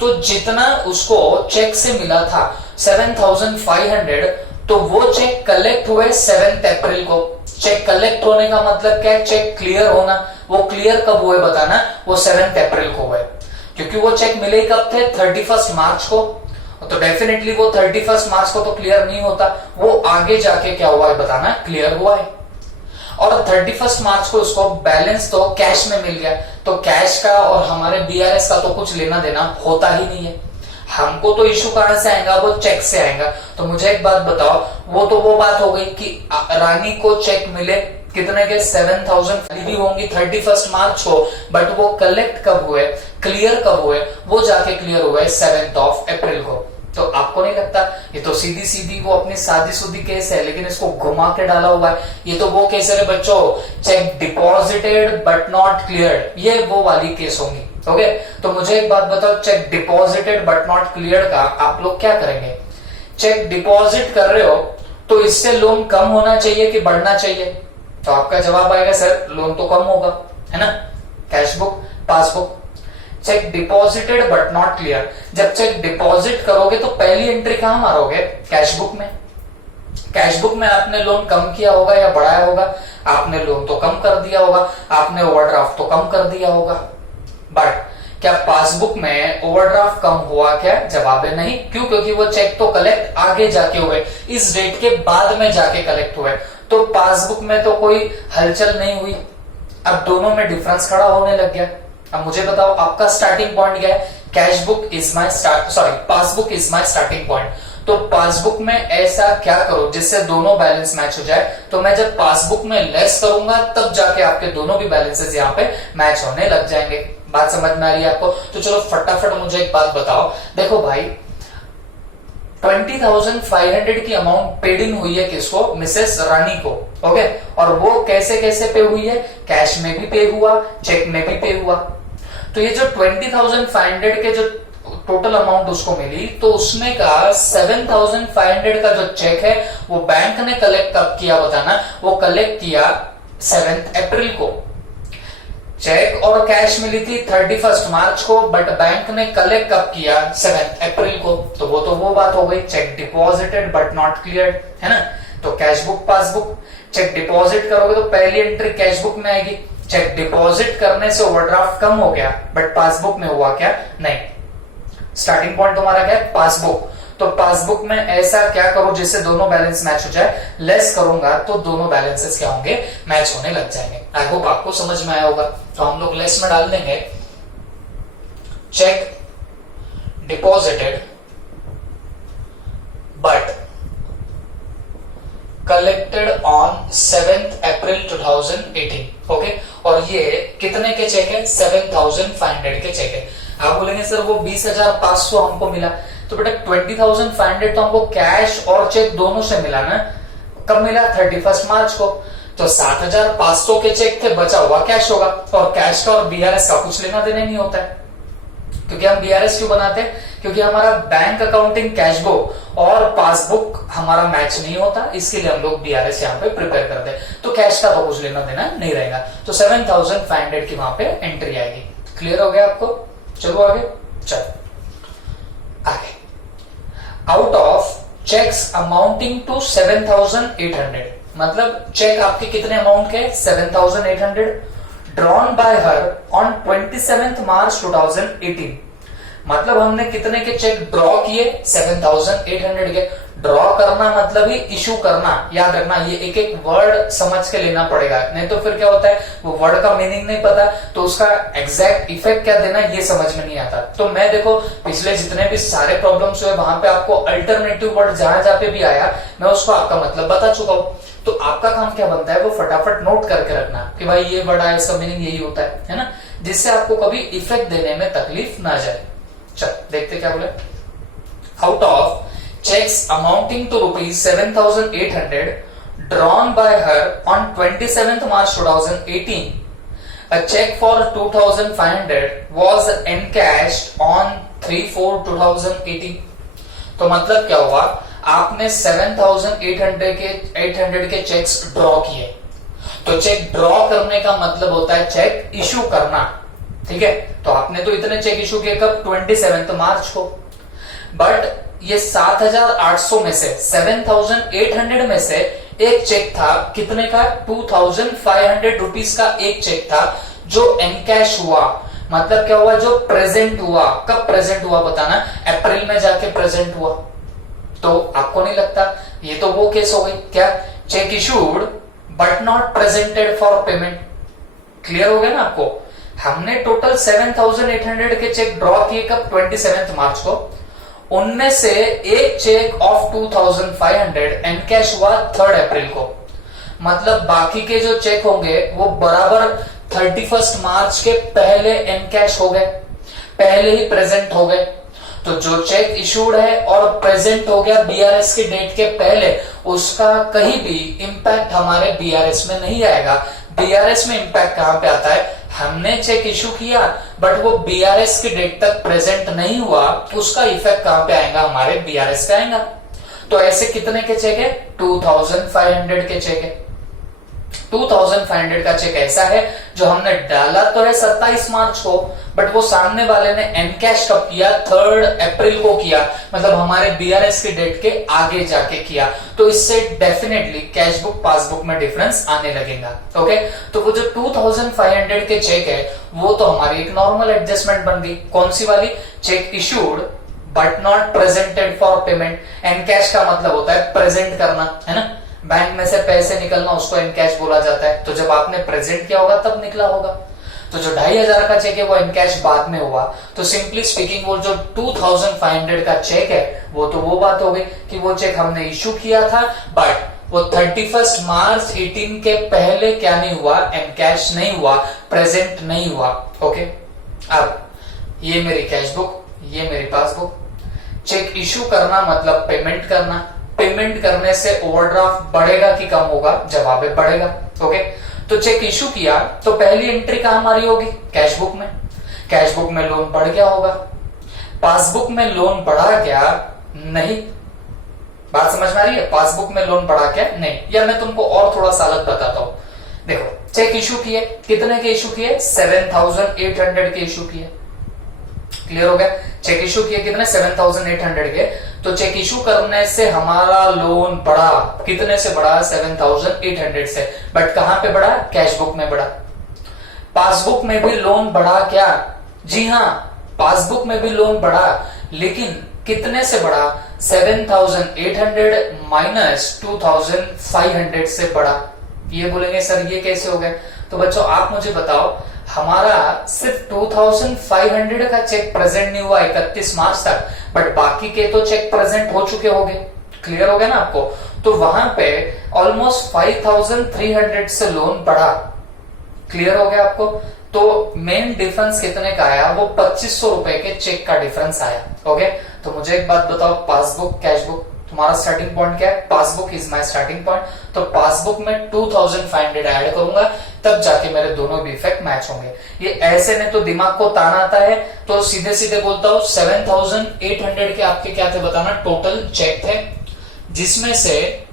तो जितना उसको चेक से मिला था 7,500, तो वो चेक कलेक्ट हुए 7th अप्रैल को। चेक कलेक्ट होने का मतलब क्या है, चेक क्लियर होना। वो क्लियर कब हुए बताना, वो 7th अप्रैल को हुए, क्योंकि वो चेक मिले कब थे, 31st मार्च को। तो डेफिनेटली वो 31st मार्च को तो क्लियर नहीं होता, वो आगे जाके क्या हुआ है बताना, क्लियर हुआ है। और 31st मार्च को उसको बैलेंस तो कैश में मिल गया। तो कैश का और हमारे बीआरएस का तो कुछ लेना देना होता ही नहीं है। हमको तो इशू कहां से आएगा, वो चेक से आएगा। तो मुझे एक बात बताओ, वो बात हो गई कि रानी को चेक मिले कितने के, 7,000 भी होंगी 31st मार्च को, बट वो कलेक्ट कब हुए, क्लियर कब हुए, वो जाके क्लियर हुए 7th अप्रैल को। तो आपको नहीं लगता ये तो सीधी सीधी वो अपनी सादी सुधी केस है, लेकिन इसको घुमा के डाला हुआ है। ये तो वो केस है बच्चों, check deposited but not cleared, ये वो वाली केस होंगी। ओके, तो मुझे एक बात बताओ, check deposited but not cleared का आप लोग क्या करेंगे। चेक डिपॉजिट कर रहे हो तो इससे लोन कम होना चाहिए कि बढ़ना चाहिए, तो आपका जवाब आएगा सर लोन तो कम होगा, है ना। Cash book, passbook, check deposited but not clear. जब चेक डिपॉजिट करोगे तो पहली एंट्री कहां मारोगे, कैश बुक में। कैश बुक में आपने लोन कम किया होगा या बढ़ाया होगा, आपने लोन तो कम कर दिया होगा, आपने ओवरड्राफ्ट तो कम कर दिया होगा। बट क्या पासबुक में ओवरड्राफ्ट कम हुआ क्या, जवाब है नहीं। क्यों, क्योंकि वो चेक तो कलेक्ट आगे जाके हुए, इस डेट के बाद में जाके कलेक्ट हुए। तो पासबुक में तो कोई हलचल नहीं हुई। अब दोनों में डिफरेंस खड़ा होने लग गया। अब मुझे बताओ आपका स्टार्टिंग पॉइंट क्या है, cash book is my passbook is my starting point. तो पासबुक में ऐसा क्या करो जिससे दोनों बैलेंस मैच हो जाए। तो मैं जब पासबुक में लेस करूंगा तब जाके आपके दोनों भी बैलेंसेस यहाँ पे मैच होने लग जाएंगे। बात समझ में आ रही है आपको। तो चलो फटाफट मुझे एक बात बताओ, देखो भाई 20,500 की अमाउंट पेड इन हुई है किसको, मिसेस रानी को। ओके, और वो कैसे कैसे पे हुई है, कैश में भी पे हुआ, चेक में भी पे हुआ। तो ये जो 20,500 के जो टोटल अमाउंट उसको मिली, तो उसने कहा 7,500 का जो चेक है वो बैंक ने कलेक्ट कब किया बताना। वो कलेक्ट किया 7 अप्रैल को। चेक और कैश मिली थी 31 मार्च को, बट बैंक ने कलेक्ट कब किया 7 अप्रैल को। तो वो बात हो गई, cheque deposited but not cleared, है ना। तो cash book passbook, cheque deposit करोगे तो पहली एंट्री कैश बुक में आएगी। चेक डिपॉजिट करने से ओवरड्राफ्ट कम हो गया, बट पासबुक में हुआ क्या, नहीं। स्टार्टिंग पॉइंट तुम्हारा क्या है, पासबुक। तो पासबुक में ऐसा क्या करो जिससे दोनों बैलेंस मैच हो जाए। लेस करूंगा तो दोनों बैलेंसेस क्या होंगे, मैच होने लग जाएंगे। आई होप आपको समझ में आया होगा। तो हम लोग लेस में डाल देंगे check deposited but collected on 7 April 2018। Okay, और ये कितने के चेक है, 7,500 के चेक है। आप बोलेंगे सर वो 20,500 हमको मिला, तो बेटा 20,500 तो हमको कैश और चेक दोनों से मिला ना। कब मिला, 31 मार्च को। तो 7,500 के चेक थे, बचा हुआ कैश होगा। और कैश का और बीआरएस का कुछ लेना देना नहीं होता है, क्योंकि हम बीआरएस क्यों बनाते हैं, क्योंकि हमारा बैंक अकाउंटिंग कैश बुक और पासबुक हमारा मैच नहीं होता, इसके लिए हम लोग बीआरएस यहाँ पे प्रिपेयर करते हैं। तो कैश का तो कुछ लेना देना नहीं रहेगा। तो 7,500 की वहां पे एंट्री आएगी। क्लियर हो गया आपको। चलो आगे, चलो आगे। Out of cheques amounting to 7,800, मतलब चेक आपके कितने अमाउंट के, 7,800, drawn by her on 27 March 2018। मतलब हमने कितने के चेक ड्रॉ किए, 7,800 के। ड्रॉ करना मतलब ही इशू करना, याद रखना। ये एक एक वर्ड समझ के लेना पड़ेगा, नहीं तो फिर क्या होता है, वो वर्ड का मीनिंग नहीं पता तो उसका एग्जैक्ट इफेक्ट क्या देना ये समझ में नहीं आता। तो मैं देखो पिछले जितने भी सारे प्रॉब्लम्स हुए वहां पे आपको अल्टरनेटिव वर्ड जहां जहां पे भी आया मैं उसको आपका मतलब बता चुका हूं। तो आपका काम क्या बनता है, वो फटाफट नोट करके रखना कि भाई ये वर्ड आया, इसका मीनिंग यही होता है ना, जिससे आपको कभी इफेक्ट देने में तकलीफ ना जाए। चल देखते क्या बोले। Out of checks amounting to rupees 7,800 drawn by her on 27th March 2018, a check for 2,500 was encashed on 3/4/2018। तो मतलब क्या हुआ, आपने 7,800 के चेक्स ड्रॉ किए। तो चेक ड्रॉ करने का मतलब होता है चेक इशू करना, ठीक है। तो आपने तो इतने चेक इशू किए कब, 27 मार्च को। बट ये 7,800 में से 7,800 में से एक चेक था, कितने का, 2,500 रुपीज का एक चेक था जो एनकैश हुआ। मतलब क्या हुआ, जो प्रेजेंट हुआ। कब प्रेजेंट हुआ बताना, अप्रैल में जाके प्रेजेंट हुआ। तो आपको नहीं लगता ये तो वो केस हो गई क्या, check issued but not presented for payment. Clear हो गया ना आपको। हमने टोटल 7,800 के चेक ड्रॉ किए कब, 27 मार्च को। उनमें से एक चेक ऑफ 2,500 एनकैश हुआ 3 अप्रैल को। मतलब बाकी के जो चेक होंगे वो बराबर 31 मार्च के पहले एनकैश हो गए, पहले ही प्रेजेंट हो गए। तो जो चेक इशूड है और प्रेजेंट हो गया बीआरएस के डेट के पहले, उसका कहीं भी इंपैक्ट हमारे बीआरएस में नहीं आएगा। बीआरएस में इंपैक्ट कहां पे आता है, हमने चेक इशू किया बट वो बीआरएस की डेट तक प्रेजेंट नहीं हुआ, उसका इफेक्ट कहां पे आएगा, हमारे बीआरएस पे आएगा। तो ऐसे कितने के चेक है, 2,500 के चेक है। 2,500 का चेक ऐसा है जो हमने डाला तो है 27 मार्च को, बट वो सामने वाले ने एनकैश कब किया, 3 अप्रैल को किया। मतलब हमारे बीआरएस की डेट के आगे जाके किया। तो इससे डेफिनेटली कैश बुक पासबुक में डिफरेंस आने लगेगा। ओके, तो वो जो 2,500 के चेक है वो तो हमारी एक नॉर्मल एडजस्टमेंट बन गई। कौन सी वाली, check issued but not presented for payment. Encash का मतलब होता है प्रेजेंट करना, है ना। बैंक में से पैसे निकलना उसको एनकैश बोला जाता है। तो जब आपने प्रेजेंट किया होगा तब निकला होगा। तो जो 2,500 का चेक है वो एनकैश बाद में हुआ। तो सिंपली स्पीकिंग वो जो 2,500 का चेक है वो तो वो बात हो गई कि वो चेक हमने इशू किया था, बट वो 31 मार्च 18 के पहले क्या नहीं हुआ, एनकैश नहीं हुआ, प्रेजेंट नहीं हुआ। ओके, अब ये मेरी कैश बुक, ये मेरी पासबुक। चेक इशू करना मतलब पेमेंट करना। पेमेंट करने से ओवरड्राफ्ट बढ़ेगा कि कम होगा, जवाब है बढ़ेगा। ओके, तो चेक इशू किया तो पहली एंट्री कहां हमारी होगी, कैश बुक में। कैश बुक में लोन बढ़ गया होगा। पासबुक में लोन बढ़ा क्या? नहीं। बात समझ में आ रही है? पासबुक में लोन बढ़ा क्या? नहीं। या मैं तुमको और थोड़ा सा अलग बताता हूं। देखो, चेक इशू किए, कितने के इशू किए? 7,800 के इशू किए। क्लियर हो गया? चेक इशू किए कितने? 7,800 के। तो चेक इशू करने से हमारा लोन बढ़ा, कितने से बढ़ा? 7,800 से। बट कहां पे बढ़ा? कैश बुक में बढ़ा। पासबुक में भी लोन बढ़ा क्या? जी हां, पासबुक में भी लोन बढ़ा, लेकिन कितने से बढ़ा? 7,800 माइनस 2,500 से बढ़ा। ये बोलेंगे सर ये कैसे हो गया? तो बच्चों आप मुझे बताओ, हमारा सिर्फ 2,500 का चेक प्रेजेंट नहीं हुआ 31 मार्च तक, बट बाकी के तो चेक प्रेजेंट हो चुके होंगे। क्लियर हो गया ना आपको? तो वहां पे ऑलमोस्ट 5,300 से लोन बढ़ा। क्लियर हो गया आपको? तो मेन डिफरेंस कितने का आया? वो 2,500 रुपए के चेक का डिफरेंस आया। ओके, तो मुझे एक बात बताओ, पासबुक कैश बुक, तुम्हारा स्टार्टिंग पॉइंट क्या है? Passbook is my starting point. तो पासबुक में 2,500 ऐड करूंगा, तब जाके मेरे दोनों भी इफेक्ट मैच होंगे। ये ऐसे में तो दिमाग को ताना आता है, तो सीधे सीधे बोलता हूं 7,800 के आपके क्या थे बताना? टोटल चेक थे, जिसमें से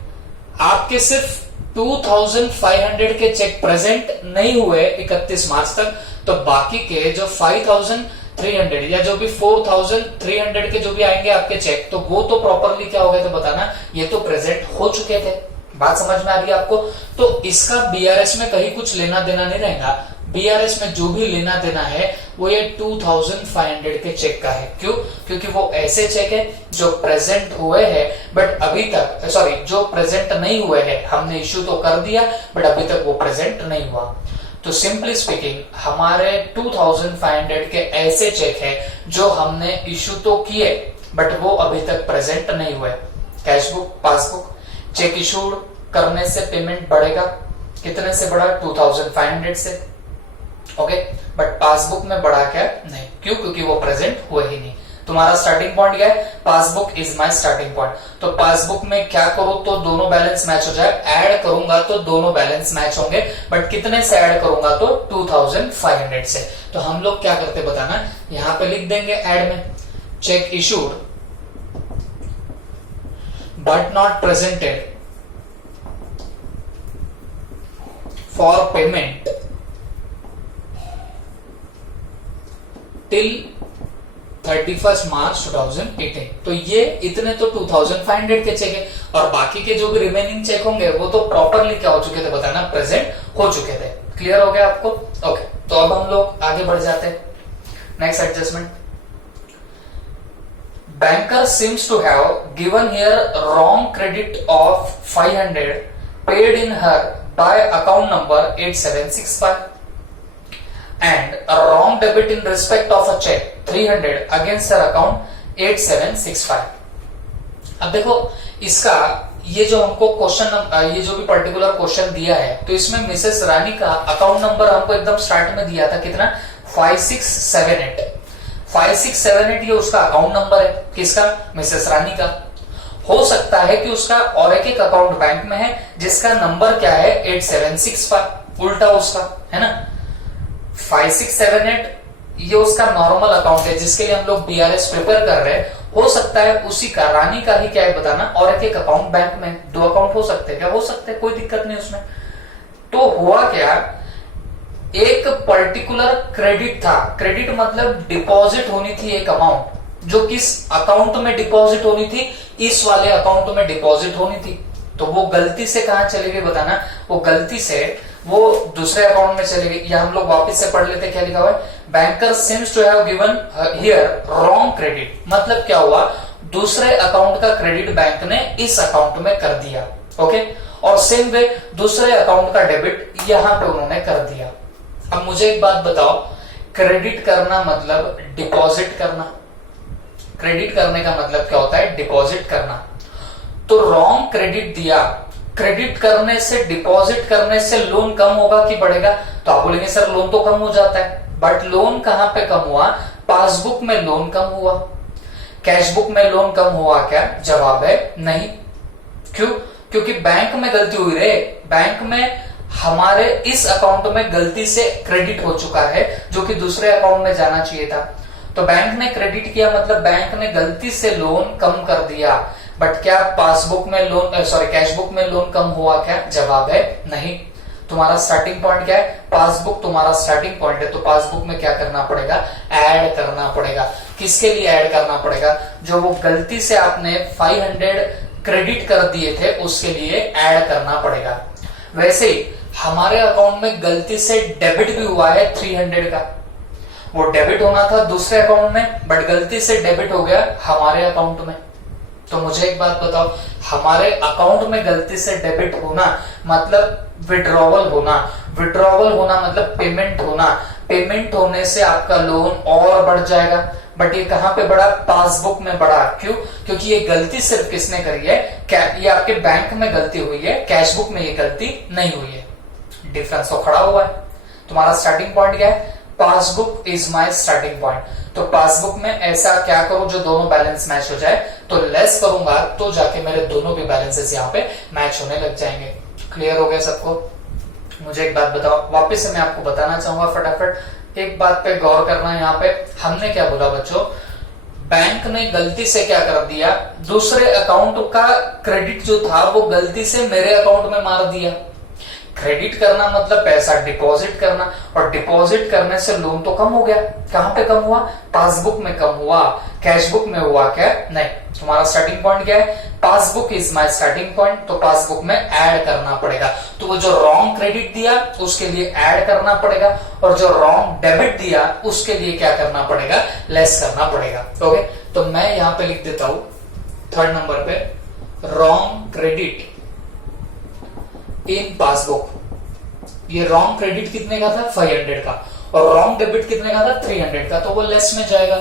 आपके सिर्फ 2,500 के चेक प्रेजेंट नहीं हुए 31 मार्च तक। तो बाकी के जो 5,300 या जो भी 4,300 के जो भी आएंगे आपके चेक, तो वो तो प्रॉपरली क्या हो गए थे बताना? ये तो प्रेजेंट हो चुके थे। बात समझ में आ रही है आपको? तो इसका बीआरएस में कहीं कुछ लेना देना नहीं रहेगा। बीआरएस में जो भी लेना देना है वो ये 2,500 के चेक का है। क्यों? क्योंकि वो ऐसे चेक है जो प्रेजेंट हुए हैं बट अभी तक, सॉरी, जो प्रेजेंट नहीं हुए हैं, हमने इश्यू तो कर दिया बट अभी तक वो प्रेजेंट नहीं हुआ। तो सिंपली स्पीकिंग हमारे 2,500 के ऐसे चेक है जो हमने इश्यू तो किए बट वो अभी तक प्रेजेंट नहीं हुए। Cash book, passbook, cheque issue करने से पेमेंट बढ़ेगा, कितने से बढ़ा? 2,500 से। ओके, बट पासबुक में बढ़ा क्या? नहीं। क्यों? क्योंकि वो प्रेजेंट हुए ही नहीं। तुम्हारा स्टार्टिंग पॉइंट क्या है? Passbook is my starting point. तो पासबुक में क्या करूं तो दोनों बैलेंस मैच हो जाए? ऐड करूंगा तो दोनों बैलेंस मैच होंगे, बट कितने से ऐड करूंगा? तो 2,500 से। तो हम लोग क्या करते बताना? यहां पे लिख देंगे ऐड में, check issued but not presented for payment till 31 मार्च 2018। तो ये इतने तो 2,500 के चेक है, और बाकी के जो भी रिमेनिंग चेक होंगे वो तो प्रॉपरली क्या हो चुके थे बताना? प्रेजेंट हो चुके थे। क्लियर हो गया आपको? ओके, तो अब हम लोग आगे बढ़ जाते हैं। Next adjustment, banker seems to have given here wrong credit of 500 paid in her by account number 8765 and a wrong debit in respect of a check 300 against her account 8765। अब देखो इसका ये जो हमको क्वेश्चन, ये जो भी पर्टिकुलर क्वेश्चन दिया है, तो इसमें मिसेस रानी का अकाउंट नंबर हमको एकदम स्टार्ट में दिया था कितना? 5678। 5678 ये उसका अकाउंट नंबर है। किसका? मिसेस रानी का। हो सकता है कि उसका और एक अकाउंट बैंक में है जिसका नंबर क्या है? 8765, उल्टा उसका है ना। 5678 ये उसका नॉर्मल अकाउंट है जिसके लिए हम लोग बीआरएस प्रिपेयर कर रहे हैं। हो सकता है उसी का, रानी का ही क्या है बताना, और एक अकाउंट बैंक में। 2 अकाउंट हो सकते हैं क्या? हो सकते हैं, कोई दिक्कत नहीं उसमें। तो हुआ क्या, एक पर्टिकुलर क्रेडिट था। क्रेडिट मतलब डिपॉजिट होनी थी एक अमाउंट, जो किस अकाउंट में डिपॉजिट होनी थी? इस वाले अकाउंट में डिपॉजिट होनी थी। तो वो गलती से कहां चली गई बताना? वो गलती से वो दूसरे अकाउंट में चली गई। या हम लोग वापस से पढ़ लेते, क्या लिखा हुआ है? Banker seems to have given here wrong credit. मतलब क्या हुआ? दूसरे अकाउंट का क्रेडिट बैंक ने इस अकाउंट में कर दिया। ओके, और सेम वे दूसरे अकाउंट का डेबिट यहां पे उन्होंने कर दिया। अब मुझे एक बात बताओ, क्रेडिट करना मतलब डिपॉजिट करना। क्रेडिट करने का मतलब क्या होता है? डिपॉजिट करना। तो रॉन्ग क्रेडिट दिया, क्रेडिट करने से, डिपॉजिट करने से लोन कम होगा कि बढ़ेगा? तो आप बोलेंगे सर लोन तो कम हो जाता है, बट लोन कहां पे कम हुआ? पासबुक में लोन कम हुआ। कैश बुक में लोन कम हुआ क्या? जवाब है नहीं। क्यों? क्योंकि बैंक में गलती हुई रे। बैंक में हमारे इस अकाउंट में गलती से क्रेडिट हो चुका है जो कि दूसरे अकाउंट में जाना चाहिए था। तो बैंक ने क्रेडिट किया मतलब बैंक ने गलती से लोन कम कर दिया, बट क्या पासबुक में लोन कैश बुक में लोन कम हुआ क्या? जवाब है नहीं। तुम्हारा स्टार्टिंग पॉइंट क्या है? पासबुक तुम्हारा स्टार्टिंग पॉइंट है, तो पासबुक में क्या करना पड़ेगा? ऐड करना पड़ेगा। किसके लिए ऐड करना पड़ेगा? जो वो गलती से आपने 500 क्रेडिट कर दिए थे उसके लिए ऐड करना पड़ेगा। वैसे ही हमारे अकाउंट में गलती से डेबिट भी हुआ है 300 का, वो डेबिट होना था दूसरे अकाउंट में, बट गलती से डेबिट हो गया हमारे अकाउंट में। तो मुझे एक बात बताओ, हमारे अकाउंट में गलती से डेबिट होना मतलब विड्रॉवल होना, विड्रॉवल होना मतलब पेमेंट होना, पेमेंट होने से आपका लोन और बढ़ जाएगा। बट ये कहां पे बढ़ा? पासबुक में बढ़ा। क्यों? क्योंकि ये गलती सिर्फ किसने करी है? ये आपके बैंक में गलती हुई है, कैश बुक में ये गलती नहीं हुई है। डिफरेंस तो खड़ा हुआ है। तुम्हारा स्टार्टिंग पॉइंट क्या है? Passbook is my starting point. तो पासबुक में ऐसा क्या करूं जो दोनों बैलेंस मैच हो जाए? तो लेस करूंगा तो जाके मेरे दोनों भी बैलेंसेस यहाँ पे मैच होने लग जाएंगे। क्लियर हो गया सबको? मुझे एक बात बताओ, वापस से मैं आपको बताना चाहूंगा फटाफट। एक बात पे गौर करना है। यहाँ पे हमने क्या बोला बच्चों? बैंक ने गलती से क्या कर दिया? दूसरे अकाउंट का क्रेडिट जो था वो गलती से मेरे अकाउंट में मार दिया। क्रेडिट करना मतलब पैसा डिपॉजिट करना, और डिपॉजिट करने से लोन तो कम हो गया। कहां पे कम हुआ? पासबुक में कम हुआ, कैश बुक में हुआ क्या? नहीं। तुम्हारा स्टार्टिंग पॉइंट क्या है? Passbook is my starting point, तो पासबुक में ऐड करना पड़ेगा। तो वो जो रॉन्ग क्रेडिट दिया उसके लिए ऐड करना पड़ेगा, और जो रॉन्ग डेबिट दिया उसके लिए क्या करना पड़ेगा? लेस करना पड़ेगा। ओके, तो मैं यहां पे लिख देता हूं 3rd नंबर पे, रॉन्ग क्रेडिट इन पासबुक। ये रॉन्ग क्रेडिट कितने का था? 500 का, और रॉन्ग डेबिट कितने का था? 300 का, तो वो लेस में जाएगा।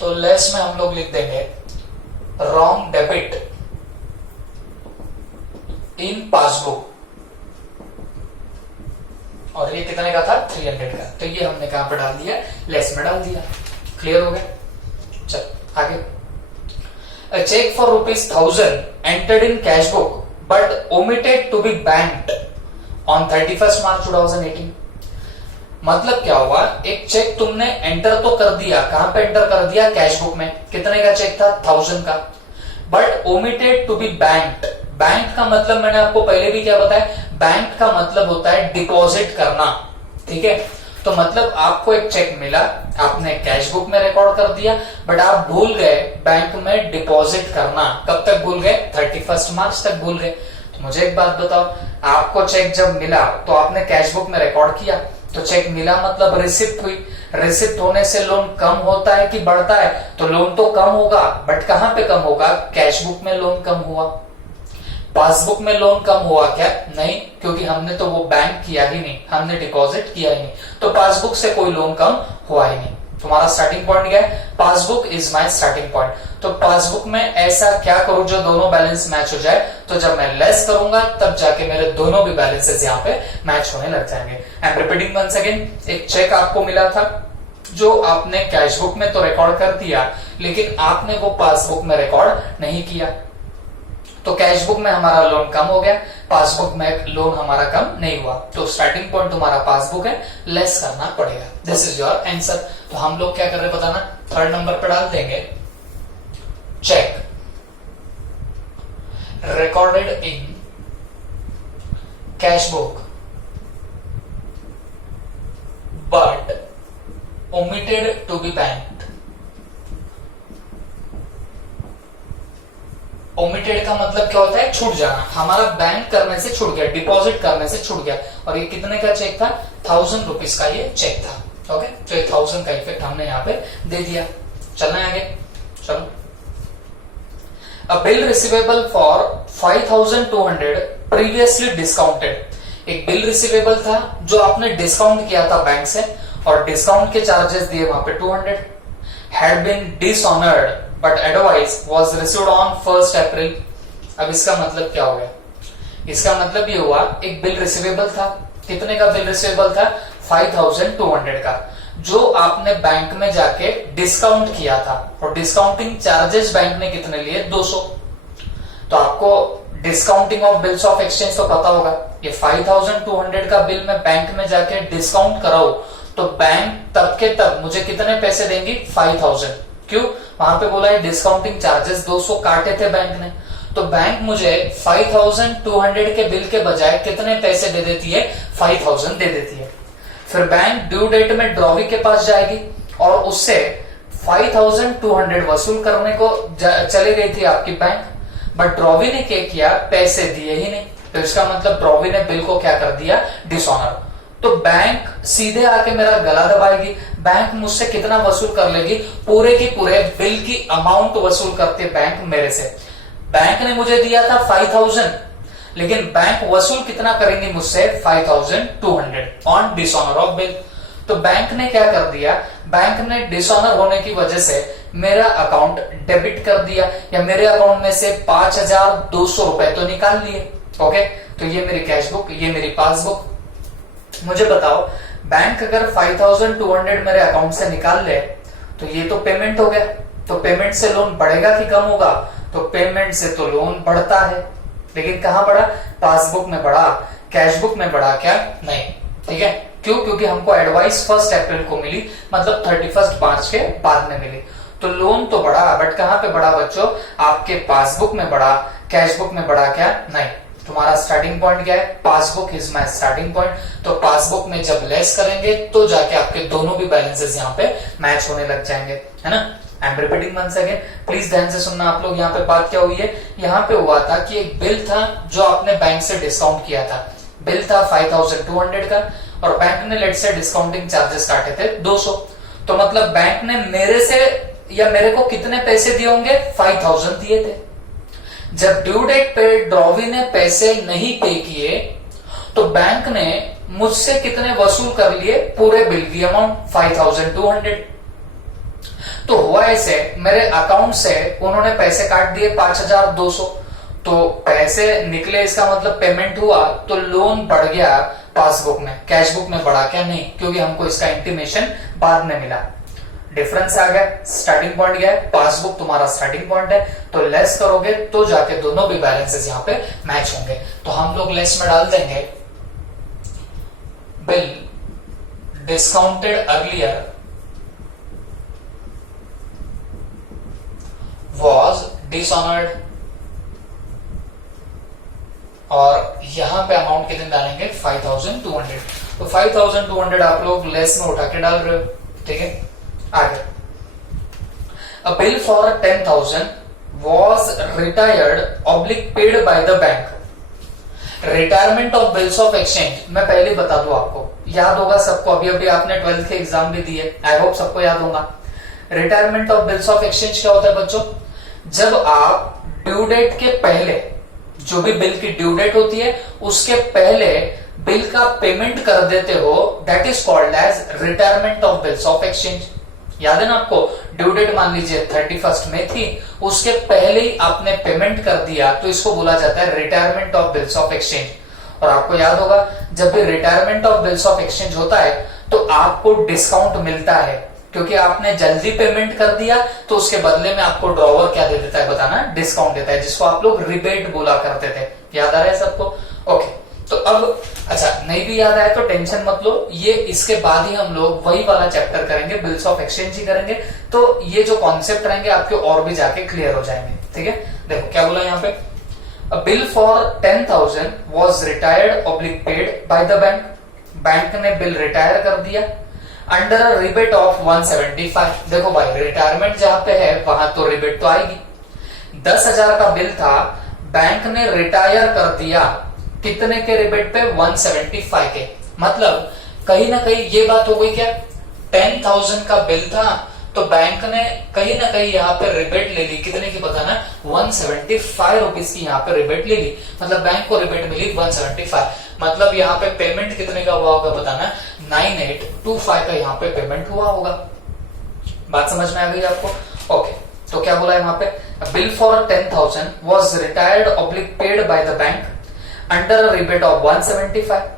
तो लेस में हम लोग लिख देंगे रॉन्ग डेबिट इन पासबुक, और ये कितने का था? 300 का, तो ये हमने कहां पर डाल दिया? लेस में डाल दिया। क्लियर हो गया? चल आगे। A check for ₹1000 entered in cash book but omitted to be banked on 31st March 2018। मतलब क्या हुआ? एक चेक तुमने एंटर तो कर दिया, कहां पे एंटर कर दिया? कैश बुक में। कितने का चेक था? 1000 का, but omitted to be banked. Bank का मतलब मैंने आपको पहले भी क्या बताया? बैंक का मतलब होता है डिपॉजिट करना। ठीक है, तो मतलब आपको एक चेक मिला, आपने कैश बुक में रिकॉर्ड कर दिया, बट आप भूल गए बैंक में डिपॉजिट करना। कब तक भूल गए? 31 मार्च तक भूल गए। तो मुझे एक बात बताओ, आपको चेक जब मिला तो आपने कैश बुक में रिकॉर्ड किया, तो चेक मिला मतलब रिसिप्ट हुई। रिसिप्ट होने से लोन कम होता है कि बढ़ता है? तो लोन तो कम होगा, बट कहां पे कम होगा? कैश बुक में लोन कम हुआ। पासबुक में लोन कम हुआ क्या? नहीं, क्योंकि हमने तो वो बैंक किया ही नहीं, हमने डिपॉजिट किया ही नहीं, तो पासबुक से कोई लोन कम हुआ ही नहीं। तुम्हारा स्टार्टिंग पॉइंट क्या है? Passbook is my starting point. तो पासबुक में ऐसा क्या करूं जो दोनों बैलेंस मैच हो जाए? तो जब मैं लेस करूंगा तब जाके मेरे दोनों भी बैलेंसेस यहाँ पे मैच होने लग जाएंगे। I am repeating once again, एक चेक आपको मिला था जो आपने कैश बुक में तो रिकॉर्ड कर दिया, लेकिन आपने वो पासबुक में रिकॉर्ड नहीं किया, तो कैश बुक में हमारा लोन कम हो गया, पासबुक में लोन हमारा कम नहीं हुआ। तो स्टार्टिंग पॉइंट तुम्हारा पासबुक है, लेस करना पड़ेगा। This is your answer. तो हम लोग क्या कर रहे हैं बताना? 3rd नंबर पे डाल देंगे, cheque recorded in cash book but omitted to be banked। Omitted का मतलब क्या होता है? छूट जाना। हमारा बैंक करने से छूट गया, डिपॉजिट करने से छूट गया। और ये कितने का चेक था? 1000 रुपीज का ये चेक था। ओके, तो ये 1000 का इफेक्ट हमने यहाँ पे दे दिया। चलना है आगे, चलो। अ bill receivable for 5200 previously discounted. एक बिल रिसीवेबल था जो आपने डिस्काउंट किया था बैंक से, और डिस्काउंट के चार्जेस दिए वहां पे 200, had been dishonoured but advice was received on 1 April. अब इसका मतलब क्या हो गया? इसका मतलब ये हुआ, एक बिल रिसीवेबल था। कितने का बिल रिसीवेबल था? 5200 का, जो आपने बैंक में जाके डिस्काउंट किया था, और डिस्काउंटिंग चार्जेस बैंक ने कितने लिए? 200। तो आपको discounting of bills of exchange तो पता होगा। ये 5200 का बिल में बैंक में जाके डिस्काउंट कराओ तो बैंक तब के तब मुझे कितने पैसे देंगी 5000। क्यों? वहां पे बोला है डिस्काउंटिंग चार्जेस 200 काटे थे बैंक ने, तो बैंक मुझे 5200 के बिल के बजाय कितने पैसे दे देती है? 5000 दे देती है। फिर बैंक ड्यू डेट में ड्रॉवी के पास जाएगी और उससे 5200 वसूल करने को चली गई थी आपकी बैंक, बट ड्रॉवी ने क्या किया? पैसे दिए ही नहीं। तो इसका मतलब ड्रॉवी ने बिल को क्या कर दिया? डिसऑनर। तो बैंक सीधे आके मेरा गला दबाएगी। बैंक मुझसे कितना वसूल कर लेगी? पूरे की पूरे बिल की अमाउंट वसूल करती है बैंक मेरे से। बैंक ने मुझे दिया था 5000, लेकिन बैंक वसूल कितना करेंगी मुझसे? 5200 ऑन डिसऑनर ऑफ बिल। तो बैंक ने क्या कर दिया? बैंक ने डिसऑनर होने की वजह से मेरा अकाउंट डेबिट कर दिया, या मेरे अकाउंट में से 5200 रुपए तो निकाल लिए। ओके, तो ये मेरी कैश बुक, ये मेरी पासबुक। मुझे बताओ, बैंक अगर 5200 मेरे अकाउंट से निकाल ले तो ये तो पेमेंट हो गया। तो पेमेंट से लोन बढ़ेगा कि कम होगा? तो पेमेंट से तो लोन बढ़ता है, लेकिन कहां बढ़ा? पासबुक में बढ़ा, कैश बुक में बढ़ा क्या? नहीं। ठीक है, क्यों? क्योंकि हमको एडवाइस 1 अप्रैल को मिली, मतलब 31 मार्च के बाद में मिली। तो लोन तो बढ़ा, बट कहां पे बढ़ा बच्चों? आपके पासबुक में बढ़ा, कैश बुक में बढ़ा क्या? नहीं। तुम्हारा स्टार्टिंग पॉइंट क्या है? Passbook is my starting point. तो पासबुक में जब लेस करेंगे तो जाके आपके दोनों भी बैलेंसेस यहाँ पे मैच होने लग जाएंगे, है ना। I am repeating once again, please ध्यान से सुनना आप लोग। यहाँ पे बात क्या हुई है? यहाँ पे हुआ था कि एक बिल था जो आपने बैंक से डिस्काउंट किया था। बिल था 5200 का, और बैंक ने लेट से डिस्काउंटिंग चार्जेस काटे थे 200। तो मतलब बैंक ने मेरे से या मेरे को कितने पैसे दिए होंगे? 5000 दिए थे। जब ड्यू डेट पे ड्रॉवी ने पैसे नहीं पे किए तो बैंक ने मुझसे कितने वसूल कर लिए? पूरे बिल की अमाउंट 5200। तो हुआ ऐसे, मेरे अकाउंट से उन्होंने पैसे काट दिए 5200, तो पैसे निकले, इसका मतलब पेमेंट हुआ, तो लोन बढ़ गया पासबुक में, कैश बुक में बढ़ा क्या? नहीं, क्योंकि हमको इसका इंटीमेशन बाद में मिला। डिफरेंस आ गया। स्टार्टिंग पॉइंट गया, पासबुक तुम्हारा स्टार्टिंग पॉइंट है, तो लेस करोगे तो जाके दोनों भी बैलेंसेस यहाँ पे मैच होंगे। तो हम लोग लेस में डाल देंगे bill discounted earlier was dishonored, और यहां पे अमाउंट कितने डालेंगे? 5200। तो 5200 आप लोग लेस में उठा के डाल रहे हो। ठीक है, आगे। A bill for 10,000 was retired oblique paid by the bank. Retirement of bills of exchange मैं पहले बता दूं आपको, याद होगा सबको, अभी अभी आपने 12th के एग्जाम भी दिए, आई होप सबको याद होगा। Retirement of bills of exchange क्या होता है बच्चों? जब आप ड्यू डेट के पहले, जो भी बिल की ड्यू डेट होती है उसके पहले बिल का पेमेंट कर देते हो, that is called as retirement of bills of exchange. याद है ना आपको? ड्यू डेट मान लीजिए 31 में थी, उसके पहले ही आपने पेमेंट कर दिया, तो इसको बोला जाता है retirement of bills of exchange. और आपको याद होगा, जब भी retirement of bills of exchange होता है तो आपको डिस्काउंट मिलता है, क्योंकि आपने जल्दी पेमेंट कर दिया, तो उसके बदले में आपको ड्रॉवर क्या दे देता है बताना? डिस्काउंट देता है, जिसको आप लोग रिबेट बोला करते थे। याद आ रहा है सबको? ओके, तो अब अच्छा नहीं भी याद आया तो टेंशन मत लो, ये इसके बाद ही हम लोग वही वाला चैप्टर करेंगे, बिल्स ऑफ एक्सचेंज ही करेंगे, तो ये जो कॉन्सेप्ट रहेंगे आपके और भी जाके क्लियर हो जाएंगे। ठीक है, देखो क्या बोला यहाँ पे? A bill for 10,000 was retired oblique paid by the bank. Bank ने बिल रिटायर कर दिया अंडर अ रिबेट ऑफ 175। देखो भाई, रिटायरमेंट जहां पे है वहां तो रिबेट तो आएगी। 10,000 का बिल था, बैंक ने रिटायर कर दिया, कितने के रिबेट पे? 175 के। मतलब कहीं ना कहीं ये बात हो गई क्या? 10,000 का बिल था तो बैंक ने कहीं ना कहीं यहाँ पे रिबेट ले ली, कितने की पता ना? 175 रुपीज की यहाँ पे रिबेट ले ली, मतलब बैंक को रिबेट मिली 175। मतलब यहाँ पे पेमेंट कितने का हुआ होगा बताना? 9825 का यहाँ पे पेमेंट हुआ होगा। बात समझ में आ गई आपको? ओके, तो क्या बोला है वहां पे? Bill for 10,000 was retired oblique paid by the bank under a rebate of 175,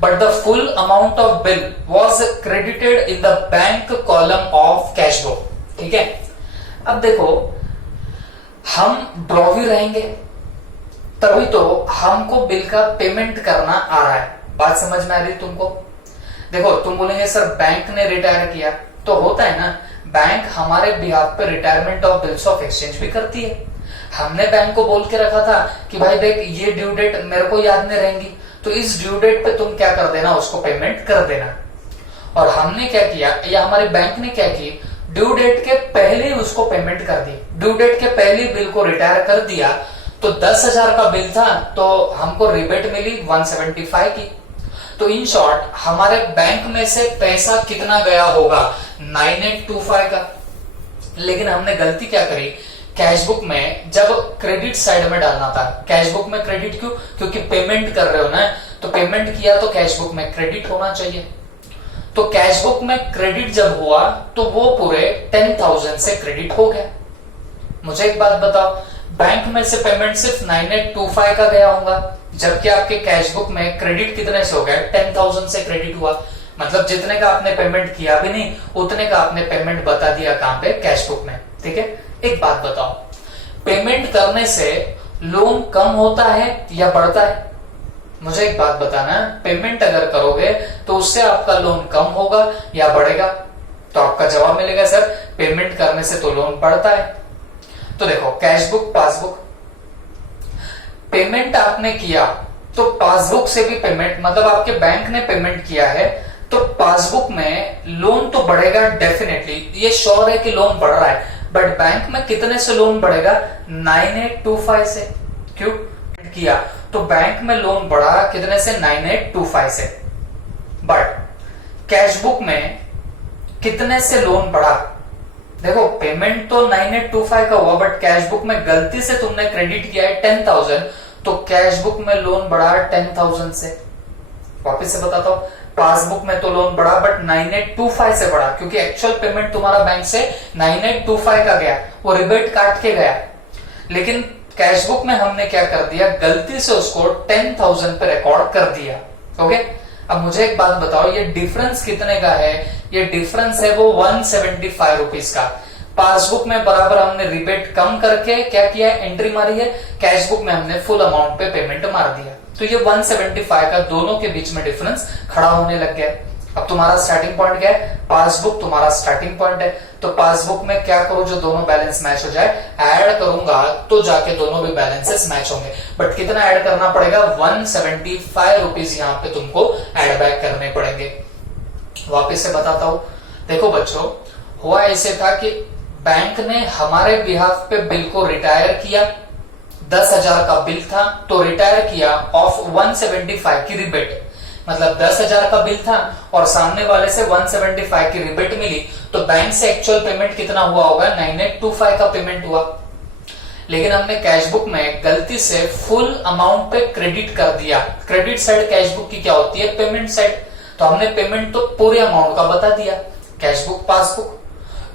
but the full amount of bill was credited in the bank column of cash book. ठीक है, अब देखो, हम ड्रॉवी रहेंगे तभी तो हमको बिल का पेमेंट करना आ रहा है। बात समझ में आ रही तुमको? देखो तुम बोलेंगे सर बैंक ने रिटायर किया, तो होता है ना, बैंक हमारे बिहाफ पे retirement of bills of exchange भी करती है। हमने बैंक को बोल के रखा था कि भाई देख ये ड्यू डेट मेरे को याद नहीं रहेंगी, तो इस ड्यू डेट पे तुम क्या कर देना, उसको पेमेंट कर देना। और हमने क्या किया, या हमारी बैंक ने क्या की, ड्यू डेट के पहले ही उसको पेमेंट कर दी। ड्यू डेट के पहले बिल को रिटायर कर दिया, तो 10,000 का बिल था तो हमको रिबेट मिली 175 की। तो इन शॉर्ट हमारे बैंक में से पैसा कितना गया होगा, 9825 का। लेकिन हमने गलती क्या करी, कैशबुक में जब क्रेडिट साइड में डालना था, कैशबुक में क्रेडिट क्यों, क्योंकि पेमेंट कर रहे हो ना, तो पेमेंट किया तो कैशबुक में क्रेडिट होना चाहिए। तो कैशबुक में क्रेडिट जब हुआ तो वो पूरे 10,000 से क्रेडिट हो गया। मुझे एक बात बताओ, बैंक में से पेमेंट सिर्फ 9825 का गया होगा, जबकि आपके कैशबुक में क्रेडिट कितने से हो गया, 10,000 से क्रेडिट हुआ। मतलब जितने का आपने पेमेंट किया भी नहीं, उतने का आपने पेमेंट बता दिया कहां पे, कैशबुक में। ठीक है, एक बात बताओ, पेमेंट करने से लोन कम होता है या बढ़ता है? मुझे एक बात बताना, पेमेंट अगर करोगे तो उससे आपका लोन कम होगा या बढ़ेगा? तो आपका जवाब मिलेगा सर पेमेंट करने से तो लोन बढ़ता है। तो देखो कैशबुक पासबुक, पेमेंट आपने किया तो पासबुक से भी पेमेंट, मतलब आपके बैंक ने पेमेंट किया है तो पासबुक में लोन तो बढ़ेगा डेफिनेटली, ये श्योर है कि लोन बढ़ रहा है। बट बैंक में कितने से लोन बढ़ेगा, 9825 से। क्यों किया तो बैंक में लोन बढ़ा कितने से, 9825 से। बट कैशबुक में कितने से लोन बढ़ा, देखो पेमेंट तो 9825 का हुआ, बट कैशबुक में गलती से तुमने क्रेडिट किया है 10,000, तो कैशबुक में लोन बढ़ा 10,000 से। वापस से बताता हूं, पासबुक में तो लोन बढ़ा बट 9825 से बढ़ा, क्योंकि एक्चुअल पेमेंट तुम्हारा बैंक से 9825 का गया, वो रिबेट काट के गया। लेकिन कैशबुक में हमने क्या कर दिया, गलती से उसको 10,000 पे रिकॉर्ड कर दिया। ओके, अब मुझे एक बात बताओ, ये डिफरेंस कितने का है? ये डिफरेंस है वो 175 रुपीज का। पासबुक में बराबर हमने रिबेट कम करके क्या किया है, एंट्री मारी है, कैशबुक में हमने फुल अमाउंट पे पेमेंट मार दिया। तो ये 175 का दोनों के बीच में डिफरेंस खड़ा होने लग गया। अब तुम्हारा स्टार्टिंग पॉइंट क्या है, पासबुक तुम्हारा स्टार्टिंग पॉइंट है। तो पासबुक में क्या करो, जो दोनों बैलेंस मैच हो जाए, ऐड करूंगा तो जाके दोनों भी बैलेंसेस मैच होंगे। बट कितना ऐड करना पड़ेगा, 175 रुपीज यहाँ पे तुमको ऐड बैक करने पड़ेंगे। वापिस से बताता हूं, देखो बच्चों, हुआ ऐसे था कि बैंक ने हमारे बिहाफ पे बिल को रिटायर किया, 10,000 का बिल था तो रिटायर किया ऑफ 175 की रिबेट, मतलब 10,000 का बिल था और सामने वाले से 175 की रिबेट मिली, तो बैंक से एक्चुअल पेमेंट कितना हुआ होगा, 9825 का पेमेंट हुआ। लेकिन हमने कैशबुक में गलती से फुल अमाउंट पे क्रेडिट कर दिया। क्रेडिट साइड कैशबुक की क्या होती है, पेमेंट साइड। तो हमने पेमेंट तो पूरे अमाउंट का बता दिया, कैशबुक पासबुक।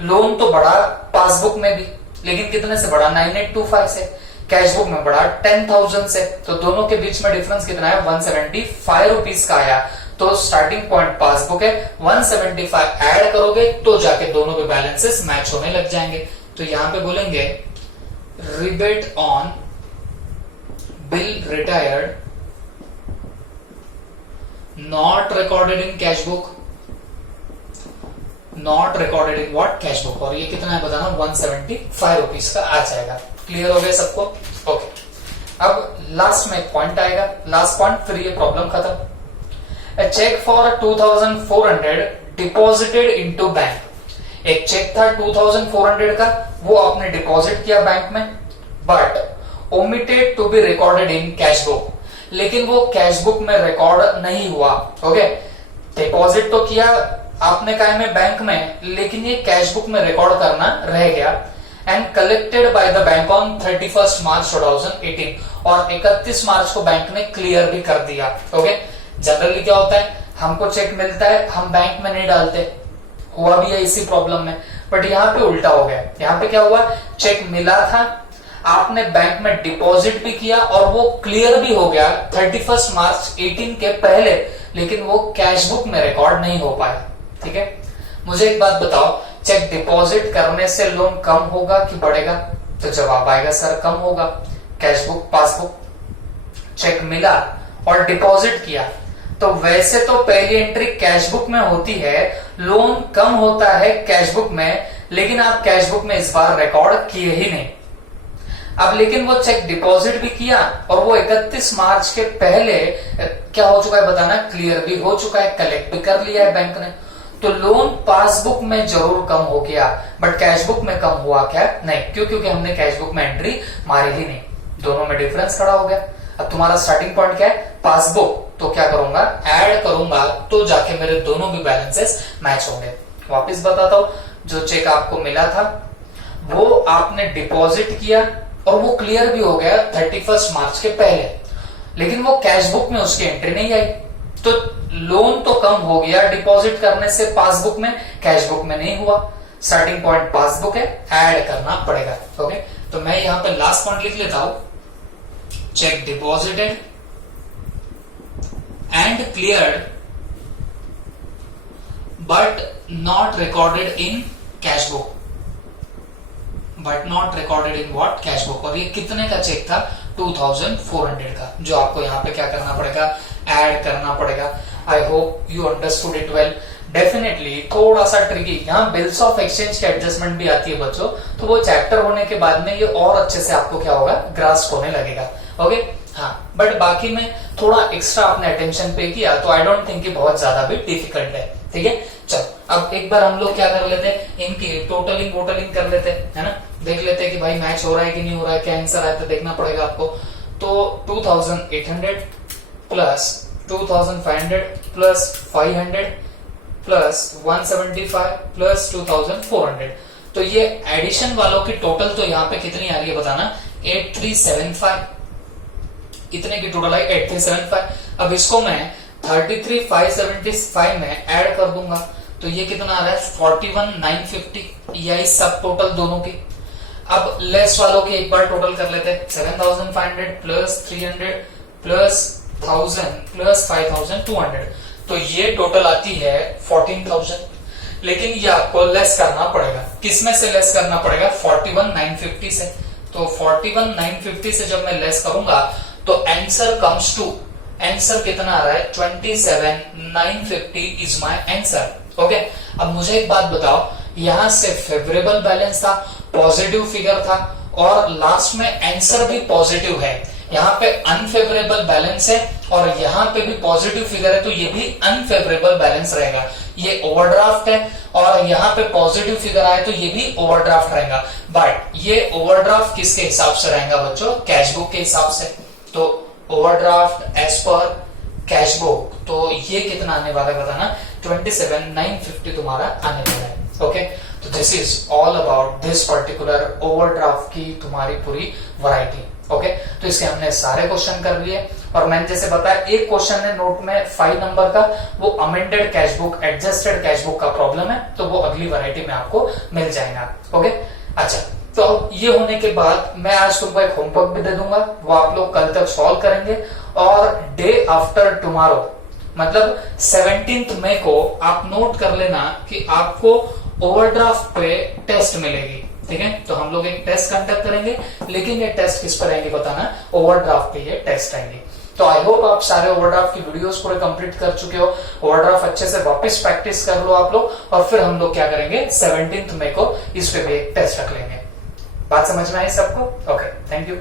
लोन तो बढ़ा पासबुक में भी, लेकिन कितने से बढ़ा, 9825 से। कैशबुक में बढ़ा 10,000 से। तो दोनों के बीच में डिफरेंस कितना है, 175 रुपीज का आया। तो स्टार्टिंग पॉइंट पासबुक है, 175 ऐड करोगे तो जाके दोनों के बैलेंसेस मैच होने लग जाएंगे। तो यहां पे बोलेंगे rebate on bill retired not recorded in cashbook, not recorded in what, cashbook. और ये कितना है बताना, 175 रुपीज का आ जाएगा। क्लियर हो गया सबको? ओके, अब लास्ट में एक पॉइंट आएगा, लास्ट पॉइंट, फिर ये प्रॉब्लम खत्म। Cheque for 2400 deposited into bank. एक चेक था 2400 का, वो आपने डिपॉजिट किया बैंक में, but omitted to be recorded in cashbook. लेकिन वो कैशबुक में रिकॉर्ड नहीं हुआ। ओके, डिपॉजिट तो किया आपने काय में, बैंक में, लेकिन ये कैशबुक में रिकॉर्ड करना रह गया। And collected by the bank on 31 मार्च 2018, और 31 मार्च को बैंक ने क्लियर भी कर दिया। ओके, जनरली क्या होता है, हमको चेक मिलता है, हम बैंक में नहीं डालते, हुआ भी है इसी प्रॉब्लम में। बट यहाँ पे उल्टा हो गया। यहाँ पे क्या हुआ, चेक मिला था, आपने बैंक में डिपॉजिट भी किया और वो क्लियर भी हो गया 31 मार्च 18 के पहले, लेकिन वो कैशबुक में रिकॉर्ड नहीं हो पाया। ठीक है, मुझे एक बात बताओ, चेक डिपॉजिट करने से लोन कम होगा कि बढ़ेगा? तो जवाब आएगा सर कम होगा। कैशबुक पासबुक, चेक मिला और डिपॉजिट किया, तो वैसे तो पहली एंट्री कैश बुक में होती है, लोन कम होता है कैश बुक में, लेकिन आप कैश बुक में इस बार रिकॉर्ड किए ही नहीं। अब लेकिन वो चेक डिपॉजिट भी किया और वो 31 मार्च के पहले क्या हो चुका है बताना, क्लियर भी हो चुका है, कलेक्ट भी कर लिया है बैंक ने। तो लोन पासबुक में जरूर कम हो गया, बट कैश बुक में कम हुआ क्या? नहीं, क्यों? क्योंकि हमने कैश बुक में एंट्री मारी ही नहीं, दोनों में डिफरेंस खड़ा हो गया। अब तुम्हारा स्टार्टिंग पॉइंट क्या है? पासबुक। तो क्या करूंगा? ऐड करूंगा, तो जाके मेरे दोनों भी बैलेंसेस मैच होंगे। वापिस बताता हूं, जो चेक आपको मिला था वो आपने डिपॉजिट किया और वो क्लियर भी हो गया 31 मार्च के पहले, लेकिन वो कैश बुक में उसकी एंट्री नहीं आई। तो लोन तो कम हो गया डिपॉजिट करने से पासबुक में, कैश बुक में नहीं हुआ। स्टार्टिंग पॉइंट पासबुक है, ऐड करना पड़ेगा। ओके, तो मैं यहां पे लास्ट पॉइंट लिख लेता हूं, check deposited and cleared but not recorded in cash book, but not recorded in what? Cash book. और ये कितने का चेक था? 2400 का, जो आपको यहाँ पे क्या करना पड़ेगा? ऐड करना पड़ेगा। I hope you understood it well. Definitely थोड़ा सा ट्रिकी, यहाँ बिल्स ऑफ एक्सचेंज की एडजस्टमेंट भी आती है बच्चों, तो वो चैप्टर होने के बाद में ये और अच्छे से आपको क्या होगा? ग्रास्प होने लगेगा। ओके, हाँ, बट बाकी में थोड़ा एक्स्ट्रा आपने अटेंशन पे किया तो आई डोंट थिंक कि बहुत ज्यादा भी डिफिकल्ट है। ठीक है, चलो अब एक बार हम लोग क्या कर लेते हैं, इनकी टोटलिंग वोटलिंग कर लेते हैं, है ना, देख लेते हैं कि भाई मैच हो रहा है कि नहीं हो रहा है, क्या आंसर आया तो देखना पड़ेगा आपको। तो 2800 प्लस 2500 प्लस 500 प्लस 175 प्लस 2400, तो ये एडिशन वालों की टोटल तो यहाँ पे कितनी आ रही है बताना? 8375, इतने की टोटल आई 8375। अब इसको मैं 33575 में ऐड कर दूंगा, तो ये कितना आ रहा है? 41950, यही सब टोटल दोनों की। अब लेस वालों की एक बार टोटल कर लेते हैं, 7500 प्लस 300 प्लस 1000 प्लस 5200, तो ये टोटल आती है 14000। लेकिन ये आपको लेस करना पड़ेगा, किसमें से लेस करना पड़ेगा? 41950 से। तो 41950 से जब मैं लेस करूंगा तो आंसर कम्स टू, आंसर कितना आ रहा है? 27950 इज माय आंसर। ओके, अब मुझे एक बात बताओ, यहां से फेवरेबल बैलेंस था, पॉजिटिव फिगर था, और लास्ट में आंसर भी पॉजिटिव है। यहाँ पे अनफेवरेबल बैलेंस है और यहाँ पे भी पॉजिटिव फिगर है, तो ये भी अनफेवरेबल बैलेंस रहेगा। ये ओवरड्राफ्ट है और यहाँ पे पॉजिटिव फिगर आए तो ये भी ओवरड्राफ्ट रहेगा, बट ये ओवरड्राफ्ट किसके हिसाब से रहेगा बच्चों? कैश बुक के हिसाब से। तो overdraft as per cash book, तो ये कितना आने वाला है बताना? 27950 तुम्हारा आने वाला है। ओके, तो this is all about this particular overdraft की तुम्हारी पूरी वैरायटी। ओके, तो इसके हमने सारे क्वेश्चन कर लिए, और मैंने जैसे बताया एक क्वेश्चन है नोट में 5 नंबर का, वो amended cash book, adjusted cash book का प्रॉब्लम है, तो वो अगली वैरायटी में आपको मिल जाएगा। ओके, अच्छा, तो ये होने के बाद मैं आज तुमको एक होमवर्क भी दे दूंगा, वो आप लोग कल तक सॉल्व करेंगे, और डे आफ्टर टुमारो मतलब 17 मई को आप नोट कर लेना कि आपको ओवरड्राफ्ट पे टेस्ट मिलेगी। ठीक है, तो हम लोग एक टेस्ट कंडक्ट करेंगे, लेकिन ये टेस्ट किस पर आएंगे बताना? ओवरड्राफ्ट पे ये टेस्ट आएंगे। तो आई होप आप सारे ओवरड्राफ्ट की वीडियोस पूरे कंप्लीट कर चुके हो, ओवरड्राफ्ट अच्छे से वापस प्रैक्टिस कर लो आप लोग, और फिर हम लोग क्या करेंगे 17 मई को इस पे भी एक टेस्ट रख लेंगे। बात समझ में आई सबको? Okay, thank you.